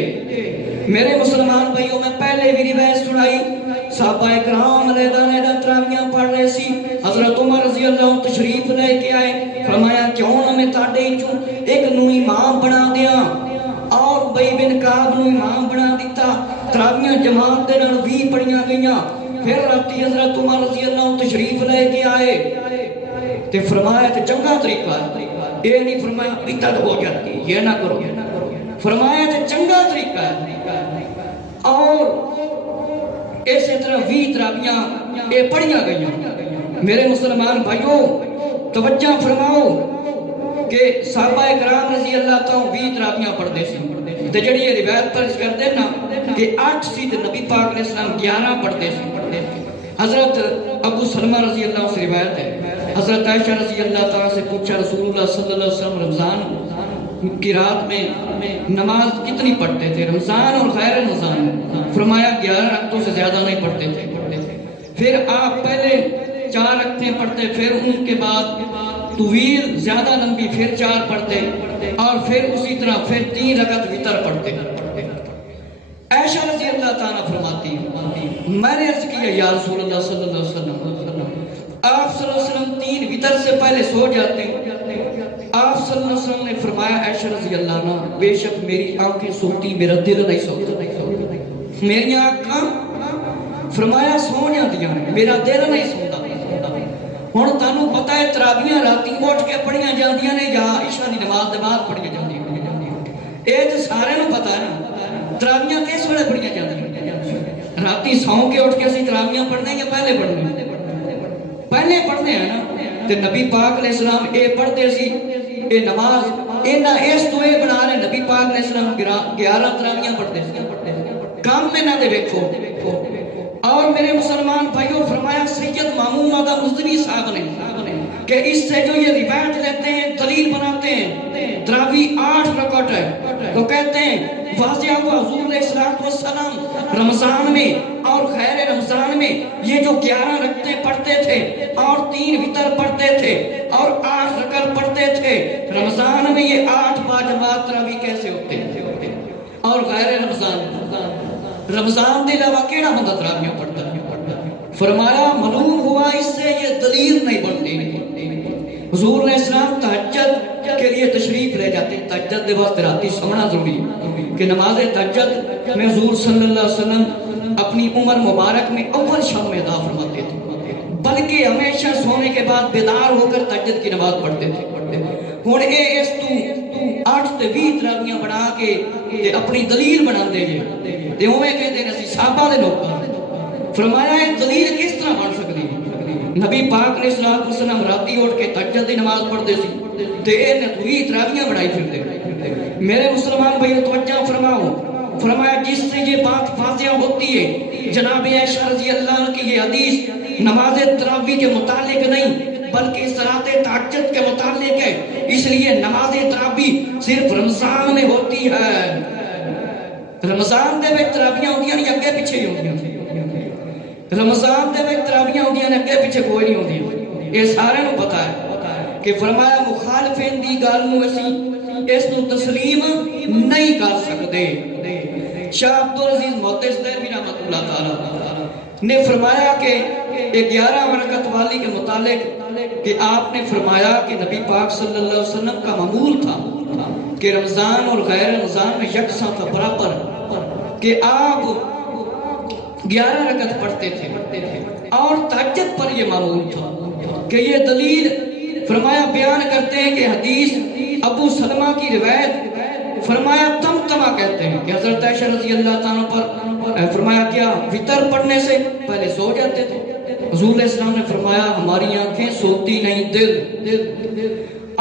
میرے مسلمان بھائیوں میں پہلے بھی روایت سنائی، صحابہ اکرام علیحدہ علیحدہ تراویحاں پڑھ رہے سی، حضرت عمر رضی اللہ عنہ تشریف لے کے آئے، فرمایا کیوں نہ میں تاڈے چوں ایک نو امام بنا دیاں، اور ابی بن کعب نو امام بنا دیتا. تراویحاں جماعت دے نال 20 پڑھیاں گئیاں. پھر راتی حضرت عمر رضی اللہ عنہ تشریف لے کے آئے تے فرمایا تے چنگا طریقہ ہے، یہ نہیں فرمایا بدعت ہو جاتی یہ نہ کرو، فرمایا تے چنگا طریقہ ہے. اور اسی طرح 20 تراویحاں یہ پڑھیاں گئیاں. میرے مسلمان بھائیوں توجہ فرماؤ کہ صحابہ اکرام رضی اللہ تعالیٰ 20 تراویحاں پڑھتے سی، تے جڑی یہ روایت درج کرتے نا کہ 8 سی تے نبی پاک علیہ السلام 11 پڑھتے سی. حضرت ابو سلمہ رضی اللہ عنہ سے روایت ہے، حضرت عائشہ رضی اللہ تعالیٰ سے پوچھا رسول اللہ صلی اللہ علیہ وسلم رمضان کی رات میں نماز کتنی پڑھتے تھے، رمضان اور غیر رمضان؟ فرمایا 11 رکعتوں سے زیادہ نہیں پڑھتے تھے. پھر آپ پہلے 4 رکعتیں پڑھتے، پھر ان کے بعد طویل زیادہ لمبی پھر 4 پڑھتے، اور پھر اسی طرح پھر 3 رکعت وتر پڑھتے. عائشہ رضی اللہ تعالیٰ فرماتی میں نے عرض کیا یا رسول اللہ صلی اللہ علیہ وسلم آپ صلی اللہ علیہ وسلم 3 وتر سے پہلے سو جاتے ہیں؟ آپ صلی اللہ علیہ وسلم نے فرمایا عائشہ رضی اللہ عنہ بے شک میری آنکھیں سوتی میرا دل نہیں سوتا، میری آنکھاں فرمایا سو جاندیاں میرا دل نہیں سوتا. ہن تانوں پتہ ہے تراویحاں راتی اٹھ کے پڑھیاں جاندیاں نے یا عشاء دی نماز دے بعد پڑھیاں جاندیاں؟ اے تے سارے نوں پتہ ہے نا تراویحاں کس ویلے پڑھیاں جاندیاں؟ راتی سو کے اٹھ کے اسی تراویحاں پڑھنے یا پہلے پڑھنے؟ پہلے پڑھنے ہیں نا. تے نبی پاک علیہ السلام اے پڑھتے سی، اے نماز اینا اس تو اے بنا رہے نبی پاک علیہ السلام 11 تراویحاں پڑھتے سی. کام میں نہ دے دیکھو. اور میرے مسلمان بھائیوں فرمایا سید مامون مادہ مزدنی صاحب نے کہ اس سے جو یہ روایت لیتے ہیں دلیل بناتے ہیں تراویح 8 رکعت ہے، تو کہتے ہیں واضح ہوا حضور علیہ السلام رمضان میں اور غیر رمضان میں یہ جو 11 رکعتیں پڑھتے تھے اور 3 وتر پڑھتے تھے اور 8 رکعت پڑھتے تھے، رمضان میں یہ 8 باجماعت تراویح کیسے ہوتے ہیں؟ اور غیر رمضان دے علاوہ کیڑا بندہ تراویحاں پڑھتا ہے؟ فرمایا معلوم ہوا اس سے یہ دلیل نہیں بنتی. حضور علیہ السلام تہجد کے لیے تشریف لے جاتے صلاۃ تہجد دے واسطے راتی سونا ضروری ہے کہ نماز تہجد میں حضور صلی اللہ علیہ وسلم اپنی عمر مبارک میں اول شب میں ادا فرماتے تھے، بلکہ ہمیشہ سونے کے بعد بیدار ہو کر تہجد کی نماز پڑھتے تھے۔ ہن اے اس تو 8 تے 20 تراویحاں بنا کے تے اپنی دلیل بناندے جے تے اوویں کہندے نے اسی صحابہ دے لوگ فرمایا ہے دلیل کس طرح بن سکتی ہے؟ نبی پاک نے صلی اللہ علیہ وسلم راتی اٹھ کے تہجد دی نماز پڑھتے سی تے اے نے 20 تراویحاں بنائی پھرتے۔ میرے مسلمان بھائیو توجہ فرماؤ، فرمایا جس سے یہ بات واضح ہوتی ہے جناب عائشہ رضی اللہ عنہ کی یہ حدیث نماز تراویح کے متعلق نہیں بلکہ صلاۃ تہجد کے متعلق ہے، اس لیے نماز تراویح صرف رمضان میں ہوتی ہے۔ رمضان دے وچ تراویحاں ہوندیاں نہیں، اگے پیچھے ہی ہوندیاں۔ رمضان دے وچ تراویحاں ہوندیاں نے، اگے پیچھے کوئی نہیں ہوندی، یہ سارے نوں پتہ ہے کہ فرمایا مخالفین دی گل نوں اسی اس نوں تسلیم نہیں کر سکتے۔ شاہ عبدالعزیز محدث دہلوی رحمۃ اللہ تعالی نے فرمایا کہ 11 رکعت والی کے متعلق کہ آپ نے فرمایا کہ نبی پاک صلی اللہ علیہ وسلم کا معمول تھا کہ رمضان اور غیر رمضان میں یکساں تھا، برابر، کہ آپ 11 رکعت پڑھتے تھے اور تہجد پر یہ معمول تھا کہ یہ دلیل فرمایا بیان کرتے ہیں کہ حدیث ابو سلمہ کی روایت فرمایا تمتمہ کہتے ہیں کہ حضرت عائشہ رضی اللہ تعالیٰ پر فرمایا کیا وطر پڑھنے سے پہلے سو جاتے تھے؟ حضور علیہ السلام نے فرمایا ہماری آنکھیں سوتی نہیں، دل،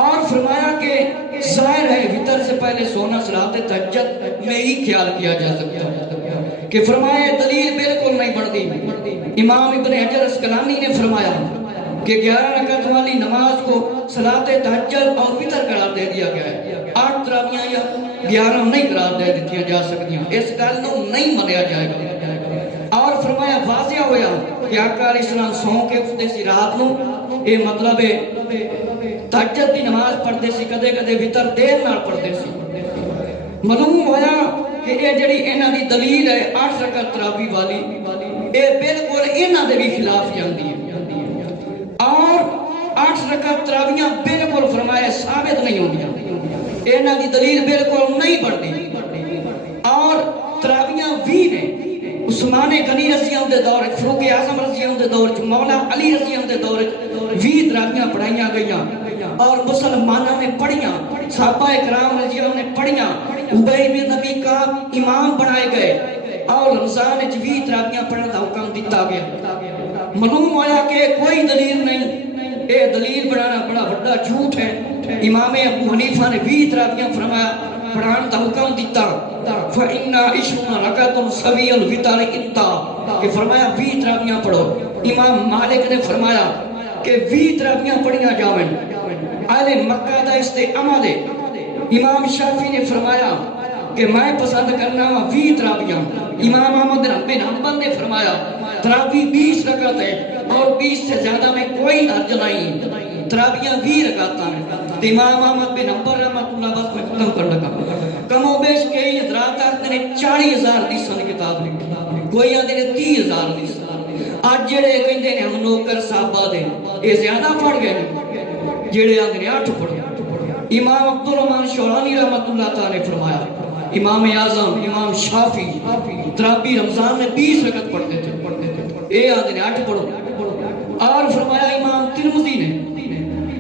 اور فرمایا کہ ظاہر ہے وطر سے پہلے سونا صلاۃ تہجد میں ہی خیال کیا جا سکتا ہے کہ فرمایا دلیل بالکل نہیں بڑھتی۔ امام ابن حجر اسقلانی نے فرمایا کہ 11 رکعت والی نماز کو صلاۃ تہجد اور وطر قرار دے دیا گیا ہے، 8 تراویحاں یا 11 نہیں قرار دے دیتی جا سکتی، اس گل کو نہیں منیا جائے گا۔ اور فرمایا واضح ہویا کہ آقا علیہ السلام سو کے اٹھتے سی رات نو، اے مطلب ہے تہجد دی نماز پڑھتے سی، کدے کدے وطر دیر نال پڑھتے سی۔ معلوم ہویا کہ یہ جڑی انہاں دی دلیل ہے 8 رکعت تراویح والی، اے بالکل انہاں دے بھی خلاف جاندی ہے، اور 8 رکعت تراویحاں بالکل فرمایا ثابت نہیں ہوندیاں، انہاں دی دلیل بالکل نہیں بنتی۔ اور تراویحاں بھی نے عثمان غنی رضی اللہ دے دور، فاروق اعظم رضی اللہ دے دور، مولا علی رضی اللہ دے دور 20 تراویحاں پڑھائیاں گئیاں اور مسلمانوں نے پڑھیاں، صحابہ کرام رضی اللہ نے پڑھیاں، ابی بن نبی کا امام بنائے گئے اور رمضان وچ 20 تراویحاں پڑھن دا حکم دتا گیا۔ معلوم ہوا کہ کوئی دلیل نہیں، اے دلیل بنانا بڑا بڑا جھوٹ ہے۔ امام ابو حنیفہ نے 20 تراویحاں فرمایا پڑھان دا حکم دیتا، فَإِنَّ عِشْرُونَ رَكَعَةً سَوِيَّ الْوِتْرِ اِنْتَا، کہ فرمایا 20 تراویحاں پڑھو۔ امام مالک نے فرمایا کہ 20 تراویحاں پڑھیاں جاویں، اہل مکہ دا استعمال ہے۔ امام شافعی نے فرمایا کہ میں پسند کرنا ہوں 20 تراویحاں۔ امام احمد بن حنبل نے فرمایا تراویح 20 رکعت ہے اور 20 سے زیادہ میں کوئی حرج نہیں، تراویحاں 20 رکعت ہیں۔ امام احمد بن حنبل رحمۃ اللہ بس میں ختم کر لگا، کم و بیش کئی حضرات آتے نے 40,000 حدیثاں کی کتاب لکھی، کوئی آتے نے 30,000 حدیث۔ آج جڑے کہندے نے ہم نوکر صحابہ دے، یہ زیادہ پڑھ گئے جڑے آتے نے 8 پڑھ گئے۔ امام عبدالرحمن شورانی رحمۃ اللہ تعالی نے فرمایا امام اعظم امام شافعی تراویح رمضان میں 20 رکعت پڑھتے تھے، یہ آتے نے 8 پڑھو۔ اور فرمایا امام ترمذی نے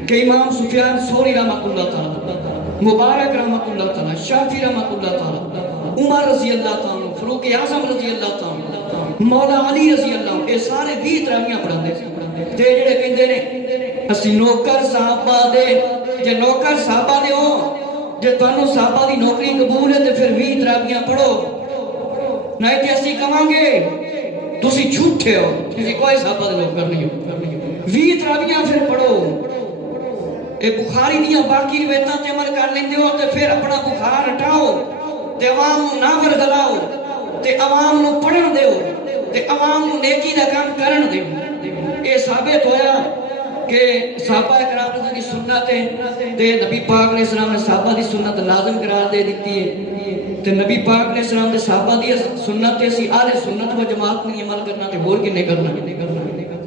کہ امام سفیان ثوری رحمۃ اللہ تعالی، مبارک رحمۃ اللہ تعالی، شافعی رحمۃ اللہ تعالی، عمر رضی اللہ تعالی، فاروق اعظم رضی اللہ تعالی، مولا علی رضی اللہ، یہ سارے 20 تراویحاں پڑھاندے تے جڑے کہندے نے اسی نوکر صحابہ دے، جے نوکر صحابہ دے ہو، جے تانوں صحابہ دی نوکری قبول ہے تے پھر 20 تراویحاں پڑھو، نہیں تے اسی کہاں گے تسی جھوٹے ہو، تسی کوئی صحابہ دے نوکر نہیں ہو۔ 20 تراویحاں پھر پڑھو۔ اے بخاری دیاں باقی روایتاں تے عمل کر لیندے ہو تے پھر اپنا بخار ہٹاؤ تے عوام نوں نہ ورگلاؤ تے عوام نوں پڑھن دیو تے عوام نوں نیکی دا کام کرن دیو۔ اے ثابت ہویا کہ صحابہ کرام دی سنت تے نبی پاک علیہ السلام نے صحابہ دی سنت لازم قرار دے دیتی ہے تے نبی پاک علیہ السلام دے صحابہ دی سنت تے اسی اہل سنت و جماعت نہیں عمل کرنا تے ہور کنے کرنا۔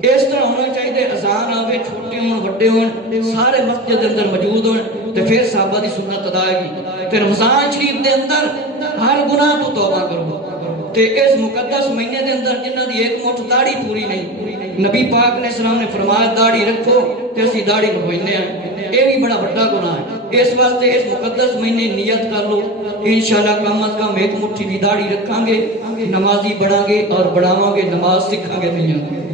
اس طرح ہونا چاہیے اذان آوے چھوٹے ہون وڈے ہون سارے مسجد دے اندر موجود ہون تے پھر صحابہ دی سنت ادا کی تے رمضان شریف دے اندر ہر گناہ تو توبہ کرو تے اس مقدس مہینے دے اندر جنہاں دی ایک مٹھ داڑھی پوری نہیں نبی پاک علیہ السلام نے فرمایا داڑھی رکھو تے اسی داڑھی بڑھوائنے ہیں یہ بھی بڑا بڑا گناہ ہے اس واسطے اس مقدس مہینے نیت کر لو انشاءاللہ کم از کم ایک مٹھی دی داڑھی رکھاں گے نمازی بڑھاں گے اور بڑھاواں گے نماز سکھاں گے نہیں